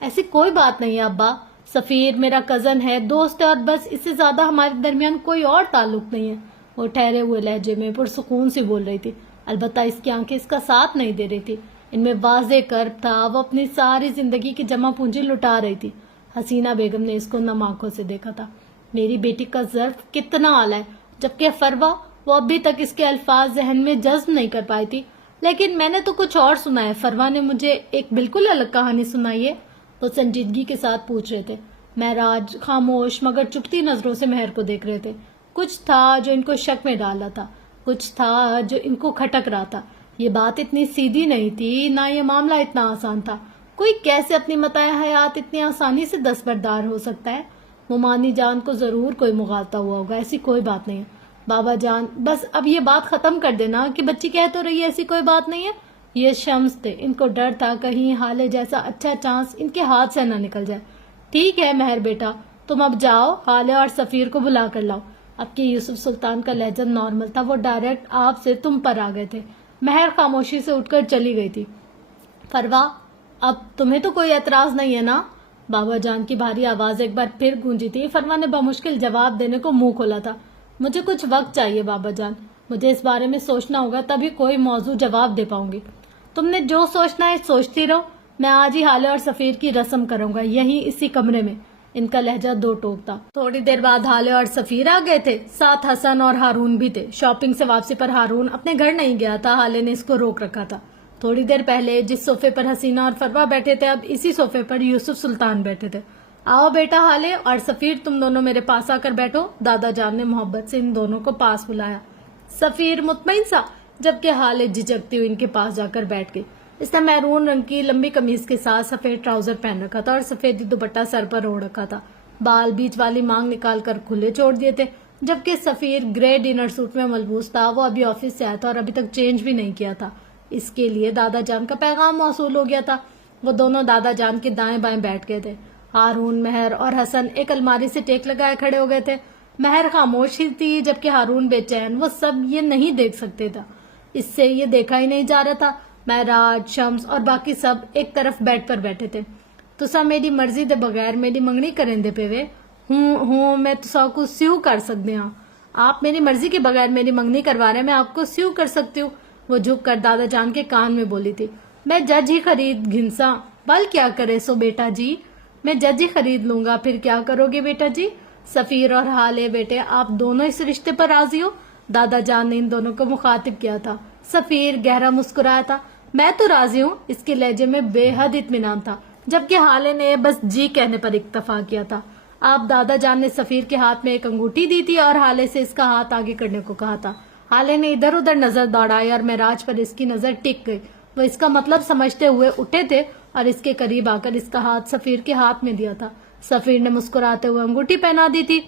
ایسی کوئی بات نہیں ہے ابا، سفیر میرا کزن ہے، دوست ہے، اور بس اس سے زیادہ ہمارے درمیان کوئی اور تعلق نہیں ہے۔ وہ ٹھہرے ہوئے لہجے میں پرسکون سے بول رہی تھی، البتہ اس کی آنکھیں اس کا ساتھ نہیں دے رہی تھی، ان میں واضح کرب تھا، وہ اپنی ساری زندگی کی جمع پونجی لٹا رہی تھی۔ حسینہ بیگم نے اس کو نم آنکھوں سے دیکھا تھا۔ میری بیٹی کا ظرف کتنا اعلیٰ ہے، جبکہ فروا، وہ ابھی تک اس کے الفاظ ذہن میں جذب نہیں کر پائی تھی۔ لیکن میں نے تو کچھ اور سنا ہے، فروا نے مجھے ایک بالکل الگ کہانی سنائی ہے، وہ سنجیدگی کے ساتھ پوچھ رہے تھے۔ مہراج خاموش مگر چپتی نظروں سے مہر کو دیکھ رہے تھے۔ کچھ تھا جو ان کو شک میں ڈالا تھا، کچھ تھا جو ان کو کھٹک رہا تھا۔ یہ بات اتنی سیدھی نہیں تھی، نہ یہ معاملہ اتنا آسان تھا۔ کوئی کیسے اپنی متاع حیات اتنی آسانی سے دستبردار ہو سکتا ہے؟ مومانی جان کو ضرور کوئی مغالطہ ہوا ہوگا، ایسی کوئی بات نہیں ہے۔ بابا جان، بس اب یہ بات ختم کر دینا کہ بچی کہہ تو رہی ہے ایسی کوئی بات نہیں ہے۔ یہ شمس تھے، ان کو ڈر تھا کہیں حالے جیسا اچھا چانس ان کے ہاتھ سے نہ نکل جائے۔ ٹھیک ہے مہر بیٹا، تم اب جاؤ، حالے اور سفیر کو بلا کر لاؤ۔ اب کہ یوسف سلطان کا لہجہ نارمل تھا، وہ ڈائریکٹ آپ سے تم پر آ گئے تھے۔ مہر خاموشی سے اٹھ کر چلی گئی تھی۔ فروا، اب تمہیں تو کوئی اعتراض نہیں ہے نا؟ بابا جان کی بھاری آواز ایک بار پھر گونجی تھی۔ فروا نے بمشکل جواب دینے کو منہ کھولا تھا۔ مجھے کچھ وقت چاہیے بابا جان، مجھے اس بارے میں سوچنا ہوگا، تبھی کوئی موضوع جواب دے پاؤں گی۔ تم نے جو سوچنا ہے سوچتی رہو، میں آج ہی حالے اور سفیر کی رسم کروں گا، یہیں اسی کمرے میں۔ ان کا لہجہ دو ٹوک تھا۔ تھوڑی دیر بعد حالے اور سفیر آ گئے تھے، ساتھ حسن اور ہارون بھی تھے۔ شاپنگ سے واپسی پر ہارون اپنے گھر نہیں گیا تھا، حالے نے اس کو روک رکھا تھا۔ تھوڑی دیر پہلے جس صوفے پر حسینہ اور فروا بیٹھے تھے، اب اسی صوفے پر یوسف سلطان بیٹھے تھے۔ آؤ بیٹا حالے اور سفیر، تم دونوں میرے پاس آ کر بیٹھو، دادا جان نے محبت سے ان دونوں کو پاس بلایا۔ سفیر مطمئن سا، جبکہ حالے جھجکتی ہوئی ان کے پاس جا کر بیٹھ گئی۔ اس نے میرون رنگ کی لمبی قمیض کے ساتھ سفید ٹراؤزر پہن رکھا تھا اور سفید دوپٹہ سر پر اوڑھ رکھا تھا۔ بال بیچ والی مانگ نکال کر کھلے چھوڑ دیے تھے، جبکہ سفیر گرے ڈنر سوٹ میں ملبوس تھا۔ وہ ابھی آفس سے آیا تھا اور ابھی تک چینج بھی نہیں کیا تھا۔ اس کے لیے دادا جان کا پیغام موصول ہو گیا تھا۔ وہ دونوں دادا جان کے دائیں بائیں بیٹھ گئے تھے۔ ہارون، مہر اور حسن ایک الماری سے ٹیک لگائے کھڑے ہو گئے تھے۔ مہر خاموش ہی تھی، جبکہ ہارون بے چین۔ وہ سب یہ نہیں دیکھ سکتے تھا، اس سے یہ دیکھا ہی نہیں جا رہا تھا۔ مہراج، شمس اور باقی سب ایک طرف بیڈ پر بیٹھے تھے۔ تسا میری مرضی دے بغیر میری منگنی کریں دے پے وے ہوں میں تسا کو سیو کر سکتے ہاں۔ آپ میری مرضی کے بغیر میری منگنی کروا رہے ہیں، میں آپ کو سیو کر سکتی ہوں۔ وہ جھک کر دادا جان کے کان میں بولی تھی، میں جج ہی خرید گھنسا، بل کیا کرے سو بیٹا جی، میں جج ہی خرید لوں گا، پھر کیا کرو گے بیٹا جی؟ سفیر اور حالے بیٹے، آپ دونوں اس رشتے پر راضی ہو؟ دادا جان نے ان دونوں کو مخاطب کیا تھا۔ سفیر گہرا مسکرایا تھا، میں تو راضی ہوں۔ اس کے لہجے میں بے حد اطمینان تھا، جبکہ حالے نے بس جی کہنے پر اکتفا کیا تھا۔ آپ دادا جان نے سفیر کے ہاتھ میں ایک انگوٹھی دی تھی اور حالے سے اس کا ہاتھ آگے کرنے کو کہا تھا۔ حالے نے ادھر ادھر نظر دوڑائی اور معراج پر اس کی نظر ٹک گئی۔ وہ اس کا مطلب سمجھتے ہوئے اٹھے تھے اور اس کے قریب آ کر اس کا ہاتھ سفیر کے ہاتھ میں دیا تھا۔ سفیر نے مسکراتے ہوئے انگوٹھی پہنا دی تھی۔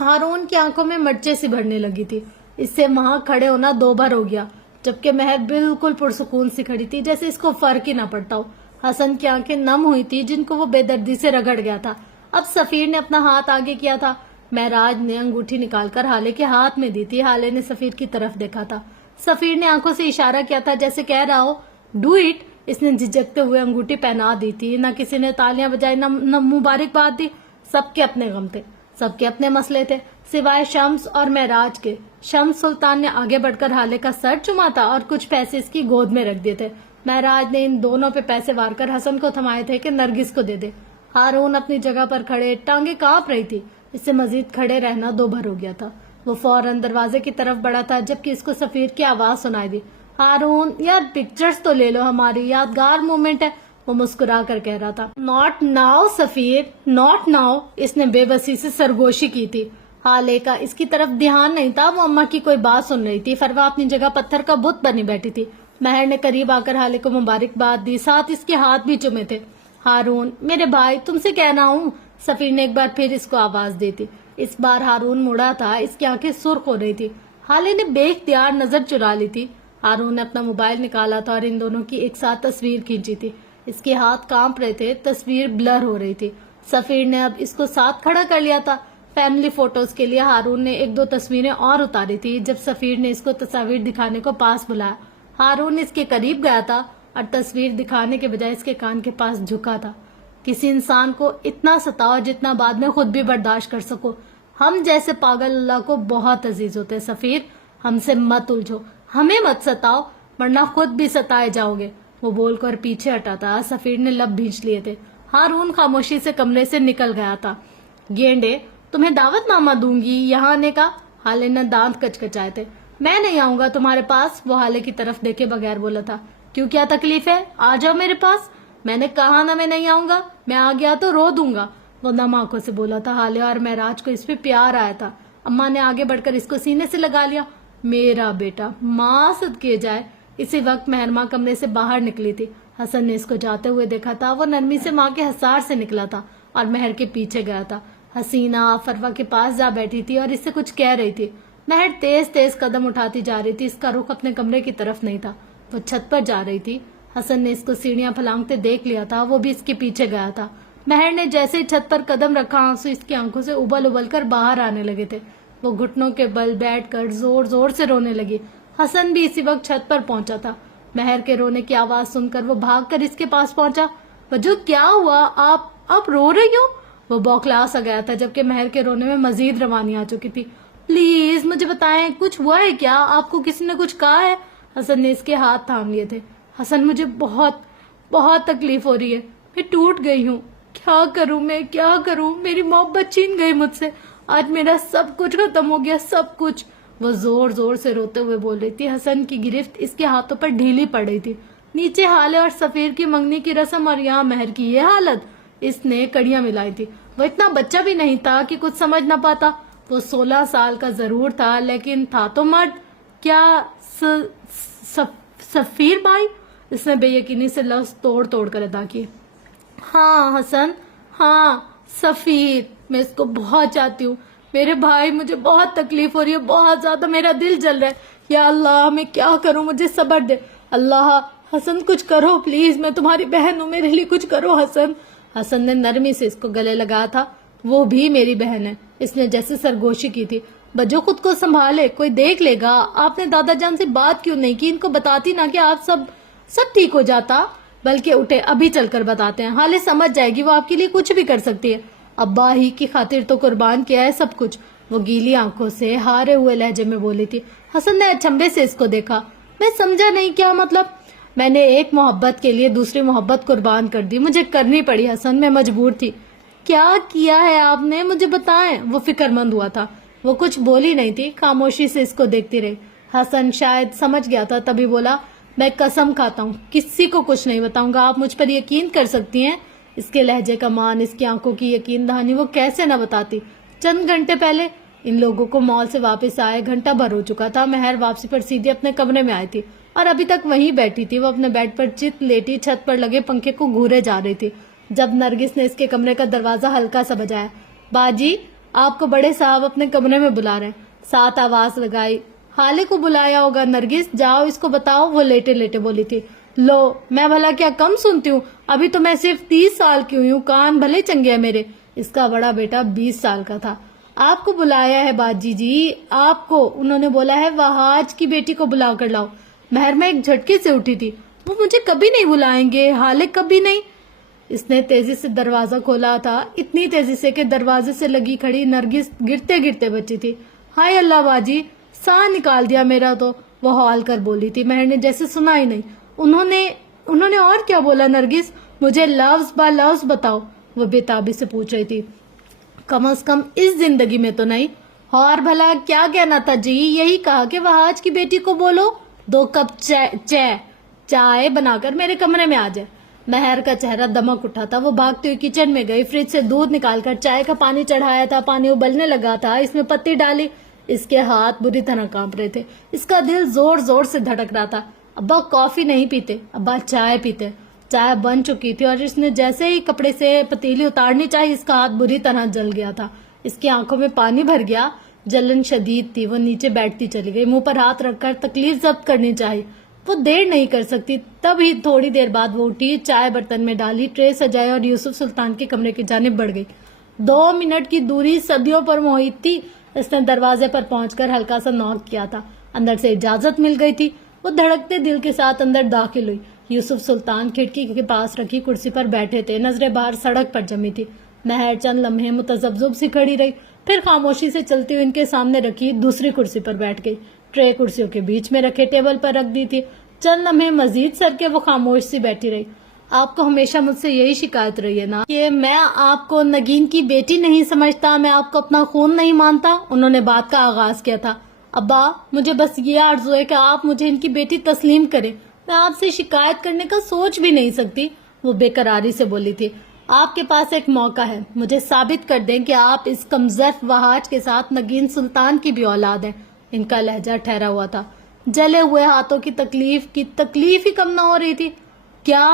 ہارون کی آنکھوں میں مرچیں سی بھرنے لگی تھی، اس سے وہاں کھڑے ہونا دو بھر ہو گیا، جبکہ مہر بالکل پرسکون سی کھڑی تھی، جیسے اس کو فرق ہی نہ پڑتا ہو۔ حسن کی آنکھیں نم ہوئی تھی، جن کو وہ بے دردی سے رگڑ گیا تھا۔ اب سفیر نے اپنا ہاتھ آگے کیا تھا۔ معراج نے انگوٹھی نکال کر حالے کے ہاتھ میں دی تھی۔ حالے نے سفیر کی طرف دیکھا تھا۔ سفیر نے آنکھوں سے اشارہ کیا تھا، جیسے کہہ رہا ہو ڈو اٹ۔ اس نے جھجکتے ہوئے انگوٹھی پہنا دی تھی۔ نہ کسی نے تالیاں بجائی، نہ مبارکباد دی۔ سب کے اپنے غم تھے، سب کے اپنے مسئلے تھے، سوائے شمس اور معراج کے۔ شمس سلطان نے آگے بڑھ کر حالے کا سر چوما تھا اور کچھ پیسے اس کی گود میں رکھ دیے تھے۔ معراج نے ان دونوں پہ پیسے وار کر حسن کو تھمائے تھے کہ نرگس کو دے دے۔ ہارون اپنی جگہ پر کھڑے، ٹانگیں کانپ رہی تھی، اس سے مزید کھڑے رہنا دو بھر ہو گیا تھا۔ وہ فوراً دروازے کی طرف بڑھا تھا، جبکہ اس کو سفیر کی آواز سنائی دی، ہارون یار پکچرز تو لے لو، ہماری یادگار مومنٹ ہے۔ وہ مسکرا کر کہہ رہا تھا، ناٹ ناؤ سفیر، ناٹ ناؤ۔ اس نے بے بسی سے سرگوشی کی تھی۔ حالے کا اس کی طرف دھیان نہیں تھا، وہ اماں کی کوئی بات سن رہی تھی۔ فروا اپنی جگہ پتھر کا بت بنی بیٹھی تھی۔ مہر نے قریب آ کر حالے کو مبارکباد دی، ساتھ اس کے ہاتھ بھی چومے تھے۔ ہارون میرے بھائی، تم سے کہنا ہوں، سفیر نے ایک بار پھر اس کو آواز دی تھی۔ اس بار ہارون مڑا تھا، اس کی آنکھیں سرخ ہو رہی تھی۔ حالے نے بے اختیار نظر چرا لی تھی۔ ہارون نے اپنا موبائل نکالا تھا اور ان دونوں کی ایک ساتھ تصویر کھینچی تھی۔ اس کے ہاتھ کانپ رہے تھے، تصویر بلر ہو رہی تھی۔ سفیر نے اب اس کو ساتھ کھڑا کر لیا تھا۔ فیملی فوٹوز کے لیے ہارون نے ایک دو تصویریں اور اتاری تھی۔ جب سفیر نے اس کو تصاویر دکھانے کو پاس بلایا، ہارون اس کے قریب گیا تھا اور تصویر دکھانے کے بجائے اس کے کان کے پاس جھکا تھا۔ کسی انسان کو اتنا ستاؤ جتنا بعد میں خود بھی برداشت کر سکو. ہم جیسے پاگل اللہ کو بہت عزیز ہوتے ہیں. سفیر ہم سے مت الجھو، ہمیں مت ستاؤ ورنہ خود بھی ستائے جاؤ گے. وہ بول کر پیچھے ہٹا تھا. سفیر نے لب بھینچ لیے تھے. ہارون خاموشی سے کمرے سے نکل گیا تھا. گینڈے تمہیں دعوت نامہ دوں گی یہاں آنے کا. حالے نے دانت کچکچائے تھے. میں نہیں آؤں گا تمہارے پاس. وہ حالے کی طرف دیکھے بغیر بولا تھا. کیوں، کیا تکلیف ہے؟ آ جاؤ میرے پاس. میں نے کہا نا میں نہیں آؤں گا. میں آ گیا تو رو دوں گا. وہ نم آنکھوں سے بولا تھا. حالے اور معراج کو اس پہ پیار آیا تھا. اماں نے آگے بڑھ کر اس کو سینے سے لگا لیا. میرا بیٹا، ماں صدقے جائے. اسی وقت مہرماں کمرے سے باہر نکلی تھی. حسن نے اس کو جاتے ہوئے دیکھا تھا. وہ نرمی سے ماں کے حصار سے نکلا تھا اور مہر کے پیچھے گیا تھا. حسینہ فروا کے پاس جا بیٹھی تھی اور اس سے کچھ کہہ رہی تھی. مہر تیز تیز قدم اٹھاتی جا رہی تھی. اس کا رخ اپنے کمرے کی طرف نہیں تھا، وہ چھت پر جا رہی تھی. حسن نے اس کو سیڑھیاں پھلانگتے دیکھ لیا تھا. وہ بھی اس کے پیچھے گیا تھا. مہر نے جیسے ہی چھت پر قدم رکھا، آنسو اس کی آنکھوں سے ابل ابل کر باہر آنے لگے تھے. وہ گھٹنوں کے بل بیٹھ کر زور زور سے رونے لگی. حسن بھی اسی وقت چھت پر پہنچا تھا. مہر کے رونے کی آواز سن کر وہ بھاگ کر اس کے پاس پہنچا. وجو کیا ہوا؟ آپ رو رہی ہو؟ وہ بوکھلا سا گیا تھا جبکہ مہر کے رونے میں مزید روانی آ چکی تھی. پلیز مجھے بتائیں، کچھ ہوا ہے کیا؟ آپ کو کسی نے کچھ کہا ہے؟ حسن نے اس کے ہاتھ تھام لیے تھے. حسن مجھے بہت بہت تکلیف ہو رہی ہے. میں ٹوٹ گئی ہوں. کیا کروں میں، کیا کروں؟ میری محبت چھین گئی مجھ سے. آج میرا سب کچھ ختم ہو گیا، سب کچھ. وہ زور زور سے روتے ہوئے بول رہی تھی. حسن کی گرفت اس کے ہاتھوں پر ڈھیلی پڑ رہی تھی. نیچے حالے اور سفیر کی منگنی کی رسم اور یہاں مہر کی یہ حالت. اس نے کڑیاں ملائی تھی. وہ اتنا بچہ بھی نہیں تھا کہ کچھ سمجھ نہ پاتا. وہ 16 سال کا ضرور تھا لیکن تھا تو مرد. کیا سفیر بھائی؟ اس نے بے یقینی سے لفظ توڑ توڑ کر ادا کیے. ہاں حسن، ہاں سفیر، میں اس کو بہت چاہتی ہوں. میرے بھائی مجھے بہت تکلیف ہو رہی ہے، بہت زیادہ. میرا دل جل رہا ہے. یا اللہ میں کیا کروں، مجھے صبر دے اللہ. حسن کچھ کرو پلیز، میں تمہاری بہن ہوں، میرے لیے کچھ کرو حسن. حسن نے نرمی سے اس کو گلے لگایا تھا. وہ بھی میری بہن ہے. اس نے جیسے سرگوشی کی تھی. بجو خود کو سنبھالے، کوئی دیکھ لے گا. آپ نے دادا جان سے بات کیوں نہیں کی؟ ان کو بتاتی نا کہ آپ سب ٹھیک ہو جاتا. بلکہ اٹھے، ابھی چل کر بتاتے ہیں. حالے سمجھ جائے گی، وہ آپ کے لیے کچھ بھی کر سکتی ہے. ابا ہی کی خاطر تو قربان کیا ہے سب کچھ. وہ گیلی آنکھوں سے ہارے ہوئے لہجے میں بولی تھی. حسن نے اچنبے سے اس کو دیکھا. میں سمجھا نہیں، کیا مطلب؟ میں نے ایک محبت کے لیے دوسری محبت قربان کر دی. مجھے کرنی پڑی حسن، میں مجبور تھی. کیا کیا ہے آپ نے؟ مجھے بتائیں. وہ فکر مند ہوا تھا. وہ کچھ بولی نہیں تھی، خاموشی سے اس کو دیکھتی رہی. حسن شاید سمجھ گیا تھا، تبھی بولا. میں قسم کھاتا ہوں کسی کو کچھ نہیں بتاؤں گا. آپ مجھ پر یقین کر سکتی ہیں. اس کے لہجے کا مان، اس کی آنکھوں کی یقین دہانی وہ کیسے نہ بتاتی. چند گھنٹے پہلے ان لوگوں کو مال سے واپس آئے گھنٹہ بھر ہو چکا تھا. مہر واپسی پر سیدھی اپنے کمرے میں آئی تھی اور ابھی تک وہیں بیٹھی تھی. وہ اپنے بیڈ پر چت لیٹی چھت پر لگے پنکھے کو گھورے جا رہی تھی جب نرگس نے اس کے کمرے کا دروازہ ہلکا سا بجایا. باجی آپ کو بڑے صاحب اپنے کمرے میں بلا رہے ہیں. ساتھ آواز لگائی. حالے کو بلایا ہوگا. نرگس جاؤ اس کو بتاؤ. وہ لیٹے لیٹے بولی تھی. لو میں بھلا کیا کم سنتی ہوں؟ ابھی تو میں صرف 30 سال کی ہوئی ہوں. کان بھلے چنگے ہیں میرے. اس کا بڑا بیٹا 20 سال کا تھا. آپ کو بلایا ہے باجی جی، آپ کو. انہوں نے بولا ہے وہاج کی بیٹی کو بلا کر لاؤ. مہر میں ایک جھٹکے سے اٹھی تھی. وہ مجھے کبھی نہیں بلائیں گے. حالے کبھی نہیں. اس نے تیزی سے دروازہ کھولا تھا، اتنی تیزی سے کہ دروازے سے لگی کھڑی نرگس گرتے گرتے بچی تھی. ہائے اللہ باجی، سانس نکال دیا میرا تو. وہ ہال کر بولی تھی. مہر نے جیسے سنا ہی نہیں. انہوں نے اور کیا بولا نرگس؟ مجھے لفظ با لفظ بتاؤ. وہ بےتابی سے پوچھ رہی تھی. کم از کم اس زندگی میں تو نہیں. اور بھلا کیا کہنا تھا جی؟ یہی کہا کہ وہاج کی بیٹی کو بولو 2 کپ چائے بنا کر میرے کمرے میں آ جائے. مہر کا چہرہ دمک اٹھا تھا. وہ بھاگتی ہوئی کچن میں گئی. فریج سے دودھ نکال کر چائے کا پانی چڑھایا تھا. پانی ابلنے لگا تھا. اس میں پتی ڈالی. اس کے ہاتھ بری طرح کانپ رہے تھے. اس کا دل زور زور سے دھڑک رہا تھا. ابا کافی نہیں پیتے، ابا چائے پیتے. چائے بن چکی تھی اور اس نے جیسے ہی کپڑے سے پتیلی اتارنی چاہی اس کا ہاتھ بری طرح جل گیا تھا. اس کی آنکھوں میں پانی بھر گیا. جلن شدید تھی. وہ نیچے بیٹھتی چلی گئی. منہ پر ہاتھ رکھ کر تکلیف ضبط کرنی چاہی. وہ دیر نہیں کر سکتی. تب ہی تھوڑی دیر بعد وہ اٹھی، چائے برتن میں ڈالی، ٹرے سجائے اور یوسف سلطان کے کمرے کی جانب بڑھ گئی. 2 منٹ کی دوری صدیوں پر محیط تھی. اس نے دروازے پر پہنچ کر ہلکا سا نوک کیا تھا. اندر سے اجازت مل گئی تھی. وہ دھڑکتے دل کے ساتھ اندر داخل ہوئی. یوسف سلطان کھڑکی کے پاس رکھی کرسی پر بیٹھے تھے، نظریں باہر سڑک پر جمی تھی۔ مہر چند لمحے متذبذب سی کھڑی رہی، پھر خاموشی سے چلتی ہوئی ان کے سامنے رکھی دوسری کرسی پر بیٹھ گئی۔ ٹرے کرسیوں کے بیچ میں رکھے ٹیبل پر رکھ دی تھی۔ چند لمحے مزید سر کے وہ خاموش سی بیٹھی رہی۔ آپ کو ہمیشہ مجھ سے یہی شکایت رہی ہے نا کہ میں آپ کو نگین کی بیٹی نہیں سمجھتا، میں آپ کو اپنا خون نہیں مانتا؟ انہوں نے بات کا آغاز کیا تھا۔ ابا، مجھے بس یہ آرزو ہے کہ آپ مجھے ان کی بیٹی تسلیم کریں، میں آپ سے شکایت کرنے کا سوچ بھی نہیں سکتی، وہ بے قراری سے بولی تھی۔ آپ کے پاس ایک موقع ہے، مجھے ثابت کر دیں کہ آپ اس کمظرف وہاج کے ساتھ نگین سلطان کی بھی اولاد ہیں۔ ان کا لہجہ ٹھہرا ہوا تھا، جلے ہوئے ہاتھوں کی تکلیف ہی کم نہ ہو رہی تھی۔ کیا؟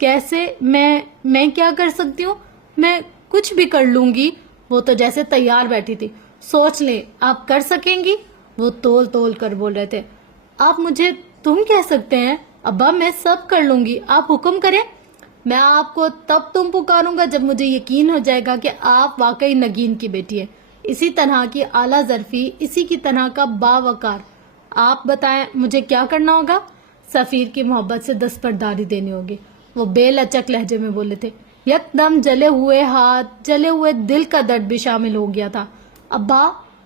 کیسے؟ میں کیا کر سکتی ہوں؟ میں کچھ بھی کر لوں گی، وہ تو جیسے تیار بیٹھی تھی۔ سوچ لیں، آپ کر سکیں گی؟ وہ تول تول کر بول رہے تھے۔ آپ مجھے تم کہہ سکتے ہیں ابا، میں سب کر لوں گی، آپ حکم کریں۔ میں آپ کو تب تم پکاروں گا جب مجھے یقین ہو جائے گا کہ آپ واقعی نگین کی بیٹی ہے، اسی طرح کی اعلیٰ ظرفی، اسی کی طرح کا باوقار۔ آپ بتائیں مجھے کیا کرنا ہوگا؟ سفیر کی محبت سے دستبرداری دینی ہوگی، وہ بے لچک لہجے میں بولے تھے۔ یک دم جلے ہوئے ہاتھ، جلے ہوئے دل کا درد بھی شامل ہو گیا تھا۔ ابا،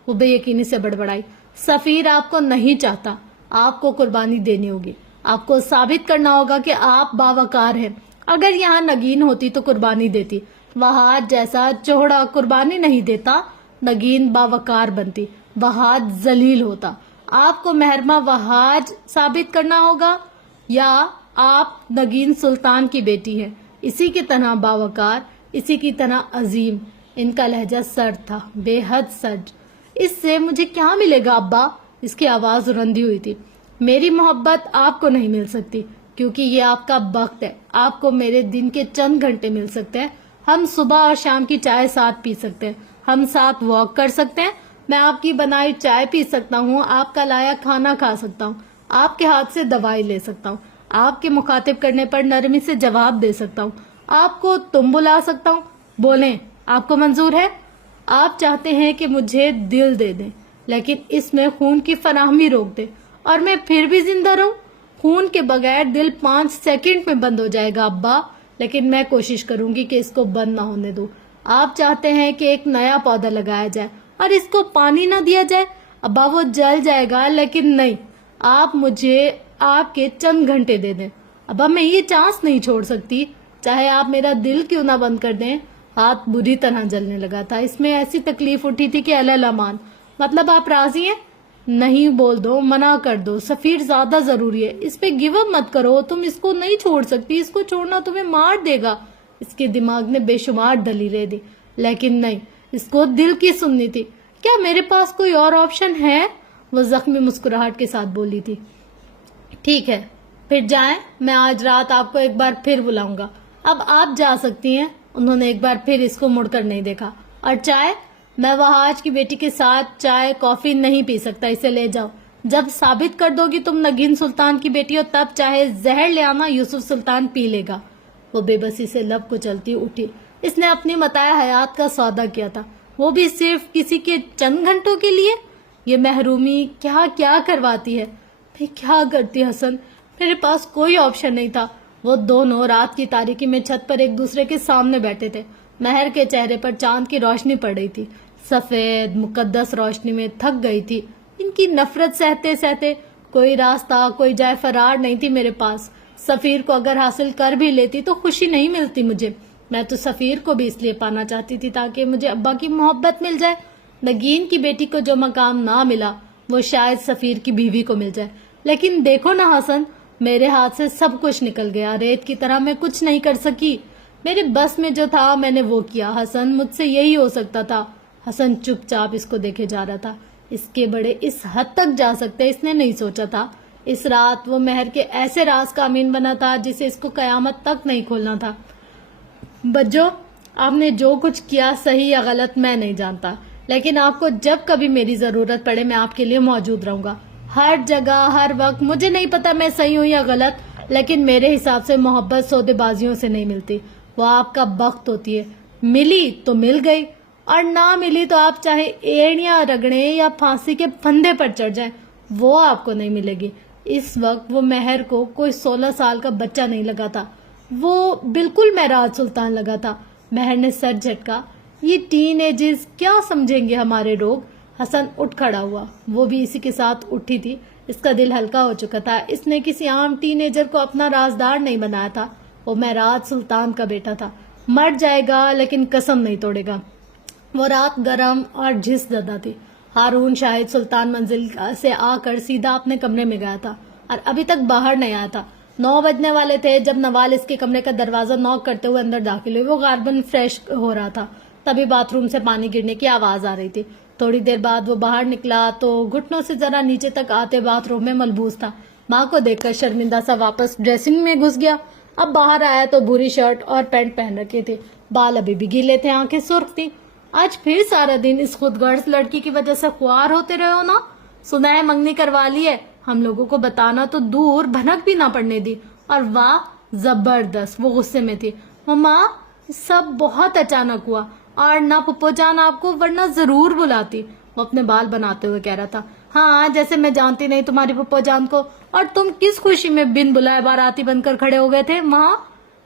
وہ بے یقینی سے بڑبڑائی، سفیر آپ کو نہیں چاہتا، آپ کو قربانی دینی ہوگی، آپ کو ثابت کرنا ہوگا کہ آپ باوقار ہیں۔ اگر یہاں نگین ہوتی تو قربانی دیتی، وہاج جیسا چوڑا قربانی نہیں دیتا، نگین باوقار بنتی، وہاج ذلیل ہوتا۔ آپ کو محرمہ وہاج ثابت کرنا ہوگا، یا آپ نگین سلطان کی بیٹی ہیں، اسی کی طرح باوقار، اسی کی طرح عظیم۔ ان کا لہجہ سرد تھا، بے حد سرد۔ اس سے مجھے کیا ملے گا ابا؟ اس کی آواز رندی ہوئی تھی۔ میری محبت آپ کو نہیں مل سکتی، کیونکہ یہ آپ کا وقت ہے، آپ کو میرے دن کے چند گھنٹے مل سکتے ہیں۔ ہم صبح اور شام کی چائے ساتھ پی سکتے ہیں، ہم ساتھ واک کر سکتے ہیں، میں آپ کی بنائی چائے پی سکتا ہوں، آپ کا لایا کھانا کھا سکتا ہوں، آپ کے ہاتھ سے دوائی لے سکتا ہوں، آپ کے مخاطب کرنے پر نرمی سے جواب دے سکتا ہوں، آپ کو تم بلا سکتا ہوں۔ بولیں، آپ کو منظور ہے؟ آپ چاہتے ہیں کہ مجھے دل دے دیں، لیکن اس میں خون کی فراہمی روک دیں اور میں پھر بھی زندہ رہوں؟ خون کے بغیر دل 5 سیکنڈ میں بند ہو جائے گا ابا، لیکن میں کوشش کروں گی کہ اس کو بند نہ ہونے دوں۔ آپ چاہتے ہیں کہ ایک نیا پودا لگایا جائے اور اس کو پانی نہ دیا جائے؟ ابا، وہ جل جائے گا، لیکن نہیں، آپ مجھے آپ کے چند گھنٹے دے دیں۔ ابا، میں یہ چانس نہیں چھوڑ سکتی، چاہے آپ میرا دل کیوں نہ بند کر دیں۔ ہاتھ بری طرح جلنے لگا تھا، اس میں ایسی تکلیف اٹھی تھی کہ اللہ امان۔ مطلب آپ راضی ہیں؟ نہیں بول دو، منع کر دو، سفیر زیادہ ضروری ہے، اس پہ گیو اپ مت کرو، تم اس کو نہیں چھوڑ سکتی، اس کو چھوڑنا تمہیں مار دے گا۔ اس کے دماغ نے بے شمار دلیلیں دی، لیکن نہیں، اس کو دل کی سننی تھی۔ کیا میرے پاس کوئی اور آپشن ہے؟ وہ زخمی مسکراہٹ کے ساتھ بولی تھی۔ ٹھیک ہے، پھر جائیں، میں آج رات آپ کو ایک بار پھر بلاؤں گا، اب آپ جا سکتی ہیں۔ انہوں نے ایک بار پھر اس کو مڑ کر نہیں دیکھا۔ اور چائے؟ میں وہاج کی بیٹی کے ساتھ چائے کافی نہیں پی سکتا، اسے لے جاؤ۔ جب ثابت کر دو گی تم نگین سلطان کی بیٹی ہو، تب چاہے زہر لے آنا، یوسف سلطان پی لے گا۔ وہ بے بسی سے لب کو چلتی اٹھی۔ اس نے اپنی متاع حیات کا سودا کیا تھا، وہ بھی صرف کسی کے چند گھنٹوں کے لیے۔ یہ محرومی کیا کیا کرواتی ہے۔ میں کیا کرتی حسن، میرے پاس کوئی آپشن نہیں تھا۔ وہ دونوں رات کی تاریکی میں چھت پر ایک دوسرے کے سامنے بیٹھے تھے۔ مہر کے چہرے پر چاند کی روشنی پڑ رہی تھی، سفید مقدس روشنی میں تھک گئی تھی۔ ان کی نفرت سہتے سہتے کوئی راستہ، کوئی جائے فرار نہیں تھی میرے پاس۔ سفیر کو اگر حاصل کر بھی لیتی تو خوشی نہیں ملتی مجھے۔ میں تو سفیر کو بھی اس لیے پانا چاہتی تھی تاکہ مجھے ابا کی محبت مل جائے۔ نگین کی بیٹی کو جو مقام نہ ملا وہ شاید سفیر کی بیوی کو مل جائے۔ لیکن دیکھو نا حسن، میرے ہاتھ سے سب کچھ نکل گیا، ریت کی طرح میں کچھ نہیں کر سکی۔ میرے بس میں جو تھا میں نے وہ کیا حسن، مجھ سے یہی ہو سکتا تھا۔ حسن چپ چاپ اس کو دیکھے جا رہا تھا۔ اس کے بڑے اس حد تک جا سکتے اس نے نہیں سوچا تھا۔ اس رات وہ مہر کے ایسے راز کا امین بنا تھا جسے اس کو قیامت تک نہیں کھولنا تھا۔ بجو، آپ نے جو کچھ کیا صحیح یا غلط میں نہیں جانتا، لیکن آپ کو جب کبھی میری ضرورت پڑے میں آپ کے لیے موجود رہوں گا، ہر جگہ ہر وقت۔ مجھے نہیں پتا میں صحیح ہوں یا غلط، لیکن میرے حساب سے محبت سودے بازیوں سے نہیں ملتی، وہ آپ کا بخت ہوتی ہے۔ ملی تو مل گئی، اور نہ ملی تو آپ چاہے ایڑیاں رگڑیں یا پھانسی کے پھندے پر چڑھ جائیں، وہ آپ کو نہیں ملے گی۔ اس وقت وہ مہر کو کوئی 16 سال کا بچہ نہیں لگا تھا، وہ بالکل معراج سلطان لگا تھا۔ مہر نے سر جھٹکا، یہ ٹین ایجز کیا سمجھیں گے ہمارے لوگ۔ حسن اٹھ کھڑا ہوا، وہ بھی اسی کے ساتھ اٹھی تھی۔ اس کا دل ہلکا ہو چکا تھا، اس نے کسی عام ٹین ایجر کو اپنا رازدار نہیں بنایا تھا، وہ معراج سلطان کا بیٹا تھا۔ مر جائے گا لیکن قسم نہیں توڑے گا۔ وہ رات گرم اور جھس زدہ تھی۔ ہارون شاہد سلطان منزل سے آ کر سیدھا اپنے کمرے میں گیا تھا اور ابھی تک باہر نہیں آیا تھا۔ 9 بجنے والے تھے جب نوال اس کے کمرے کا دروازہ نوک کرتے ہوئے اندر داخل ہوئے۔ وہ غالباً فریش ہو رہا تھا، تبھی باتھ روم سے پانی گرنے کی آواز آ رہی تھی۔ تھوڑی دیر بعد وہ باہر نکلا تو گھٹنوں سے ذرا نیچے تک آتے باتھ روم میں ملبوس تھا۔ ماں کو دیکھ کر شرمندہ سا واپس ڈریسنگ میں گھس گیا۔ اب باہر آیا تو بھوری شرٹ اور پینٹ پہن رکھے تھے، بال ابھی بھی گیلے تھے، آنکھیں سرخ تھی۔ آج پھر سارا دن اس خود غرض لڑکی کی وجہ سے خوار ہوتے رہے ہو نا؟ سنا ہے منگنی کروا لی ہے، ہم لوگوں کو بتانا تو دور، بھنک بھی نہ پڑنے دی۔ اور واہ زبردست، وہ غصے میں تھی۔ مما سب بہت اچانک ہوا، اور نہ پپو جان آپ کو، ورنہ ضرور بلاتی، وہ اپنے بال بناتے ہوئے کہہ رہا تھا۔ ہاں جیسے میں جانتی نہیں تمہاری پپو جان کو، اور تم کس خوشی میں بن بلائے باراتی بن کر کھڑے ہو گئے تھے وہاں؟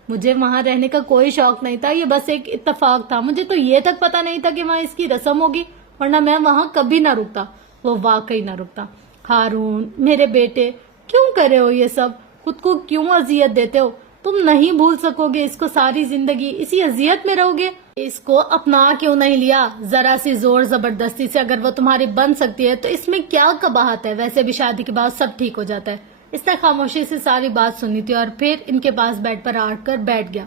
مجھے وہاں رہنے کا کوئی شوق نہیں تھا، یہ بس ایک اتفاق تھا، مجھے تو یہ تک پتا نہیں تھا کہ وہاں اس کی رسم ہوگی، ورنہ میں وہاں کبھی نہ رکتا۔ وہ واقعی نہ رکتا۔ ہارون میرے بیٹے، کیوں کرے ہو یہ سب؟ خود کو کیوں اذیت دیتے ہو؟ تم نہیں بھول سکو گے اس کو، ساری زندگی اسی اذیت میں رہو گے۔ اس کو اپنا کیوں نہیں لیا؟ ذرا سی زور زبردستی سے اگر وہ تمہاری بن سکتی ہے تو اس میں کیا قباحت ہے؟ ویسے بھی شادی کے بعد سب ٹھیک ہو جاتا ہے۔ اس نے خاموشی سے ساری بات سنی تھی اور پھر ان کے پاس بیڈ پر آ کر بیٹھ گیا۔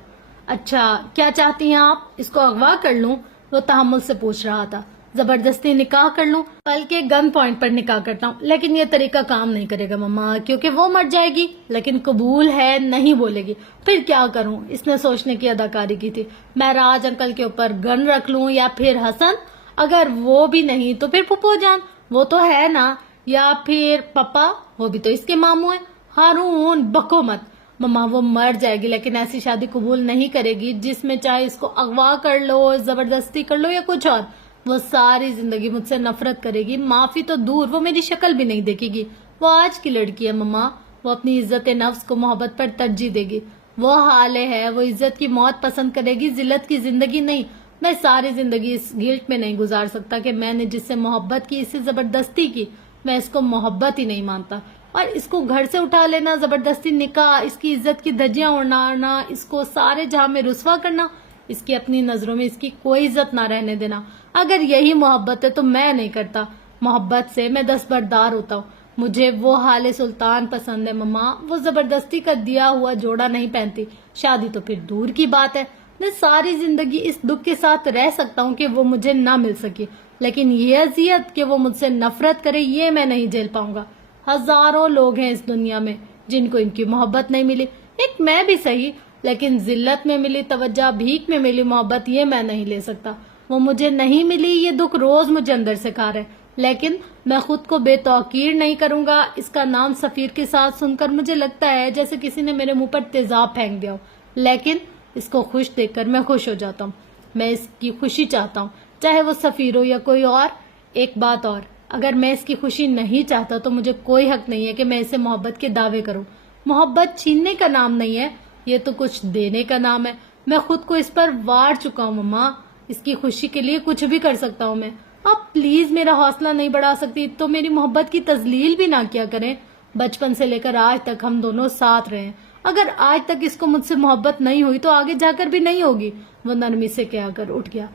اچھا کیا چاہتی ہیں آپ؟ اس کو اغوا کر لوں؟ وہ تحمل سے پوچھ رہا تھا۔ زبردستی نکاح کر لوں؟ بلکہ گن پوائنٹ پر نکاح کرتا ہوں، لیکن یہ طریقہ کام نہیں کرے گا مما، کیونکہ وہ مر جائے گی۔ لیکن قبول ہے نہیں بولے گی، پھر کیا کروں؟ اس نے سوچنے کی اداکاری کی تھی۔ معراج انکل کے اوپر گن رکھ لوں یا پھر حسن؟ اگر وہ بھی نہیں تو پھر پھپھو جان، وہ تو ہے نا، یا پھر پپا، وہ بھی تو اس کے ماموں ہیں۔ ہارون بکو مت، مما وہ مر جائے گی لیکن ایسی شادی قبول نہیں کرے گی جس میں چاہے اس کو اغوا کر لو، زبردستی کر لو یا کچھ اور۔ وہ ساری زندگی مجھ سے نفرت کرے گی، معافی تو دور، وہ میری شکل بھی نہیں دیکھے گی۔ وہ آج کی لڑکی ہے مما، وہ اپنی عزت نفس کو محبت پر ترجیح دے گی۔ وہ حالے ہے، وہ عزت کی موت پسند کرے گی، ذلت کی زندگی نہیں۔ میں ساری زندگی اس گلٹ میں نہیں گزار سکتا کہ میں نے جس سے محبت کی، اس سے زبردستی کی۔ میں اس کو محبت ہی نہیں مانتا، اور اس کو گھر سے اٹھا لینا، زبردستی نکاح، اس کی عزت کی دھجیاں اڑانا، اس کو سارے جہاں میں رسوا کرنا، اس کی اپنی نظروں میں اس کی کوئی عزت نہ رہنے دینا۔ اگر یہی محبت ہے تو میں نہیں کرتا، محبت سے میں دستبردار ہوتا ہوں۔ مجھے وہ حال سلطان پسند ہے مما، وہ زبردستی کا دیا ہوا جوڑا نہیں پہنتی۔ شادی تو پھر دور کی بات ہے، میں ساری زندگی اس دکھ کے ساتھ رہ سکتا ہوں کہ وہ مجھے نہ مل سکی، لیکن یہ اذیت کہ وہ مجھ سے نفرت کرے، یہ میں نہیں جھیل پاؤں گا۔ ہزاروں لوگ ہیں اس دنیا میں جن کو ان کی محبت نہیں ملی، ایک میں بھی صحیح، لیکن ذلت میں ملی توجہ، بھیک میں ملی محبت، یہ میں نہیں لے سکتا۔ وہ مجھے نہیں ملی، یہ دکھ روز مجھے اندر سے کھا رہے، لیکن میں خود کو بے توقیر نہیں کروں گا۔ اس کا نام سفیر کے ساتھ سن کر مجھے لگتا ہے جیسے کسی نے میرے منہ پر تیزاب پھینک دیا ہو، لیکن اس کو خوش دیکھ کر میں خوش ہو جاتا ہوں۔ میں اس کی خوشی چاہتا ہوں، چاہے وہ سفیر ہو یا کوئی اور۔ ایک بات اور، اگر میں اس کی خوشی نہیں چاہتا تو مجھے کوئی حق نہیں ہے کہ میں اسے محبت کے دعوے کروں۔ محبت چھیننے کا نام نہیں ہے، یہ تو کچھ دینے کا نام ہے۔ میں خود کو اس پر وار چکا ہوں مما، اس کی خوشی کے لیے کچھ بھی کر سکتا ہوں میں۔ آپ پلیز میرا حوصلہ نہیں بڑھا سکتی تو میری محبت کی تذلیل بھی نہ کیا کریں۔ بچپن سے لے کر آج تک ہم دونوں ساتھ رہے ہیں، اگر آج تک اس کو مجھ سے محبت نہیں ہوئی تو آگے جا کر بھی نہیں ہوگی۔ وہ نرمی سے کہہ کر اٹھ گیا۔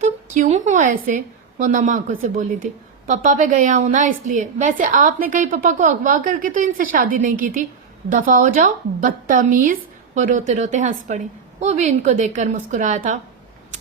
تم کیوں ہو ایسے؟ وہ نم آنکھوں سے بولی تھی۔ پپا پہ گیا ہوں نا اس لیے، ویسے آپ نے کہیں پپا کو اغوا کر کے تو ان سے شادی نہیں کی تھی؟ دفع ہو جاؤ بدتمیز۔ وہ روتے روتے ہنس پڑی، وہ بھی ان کو دیکھ کر مسکرایا تھا۔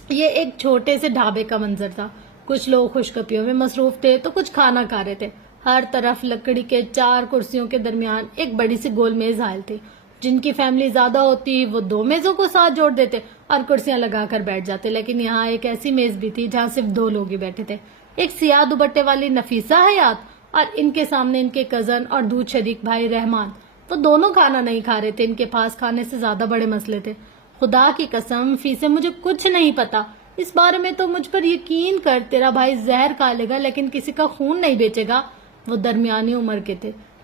یہ ایک چھوٹے سے ڈھابے کا منظر تھا، کچھ لوگ خوشکپیوں میں مصروف تھے تو کچھ کھانا کھا رہے تھے۔ ہر طرف لکڑی کے 4 کرسیوں کے درمیان ایک بڑی سی گول میز حائل تھی۔ جن کی فیملی زیادہ ہوتی وہ 2 میزوں کو ساتھ جوڑ دیتے اور کرسیاں لگا کر بیٹھ جاتے، لیکن یہاں ایک ایسی میز بھی تھی جہاں صرف 2 لوگ ہی بیٹھے تھے، ایک سیاہ دوپٹے والی نفیسہ حیات اور ان کے سامنے ان کے کزن اور دودھ شریک بھائی رحمان۔ وہ دونوں کھانا نہیں کھا رہے تھے، ان کے پاس کھانے سے زیادہ بڑے مسئلے تھے۔ خدا کی قسم فیسے مجھے کچھ نہیں پتا اس بارے میں، تو مجھ پر یقین کر، تیرا بھائی زہر کھا لے گا لیکن کسی کا خون نہیں بیچے گا۔ وہ درمیانی عمر کے تھے،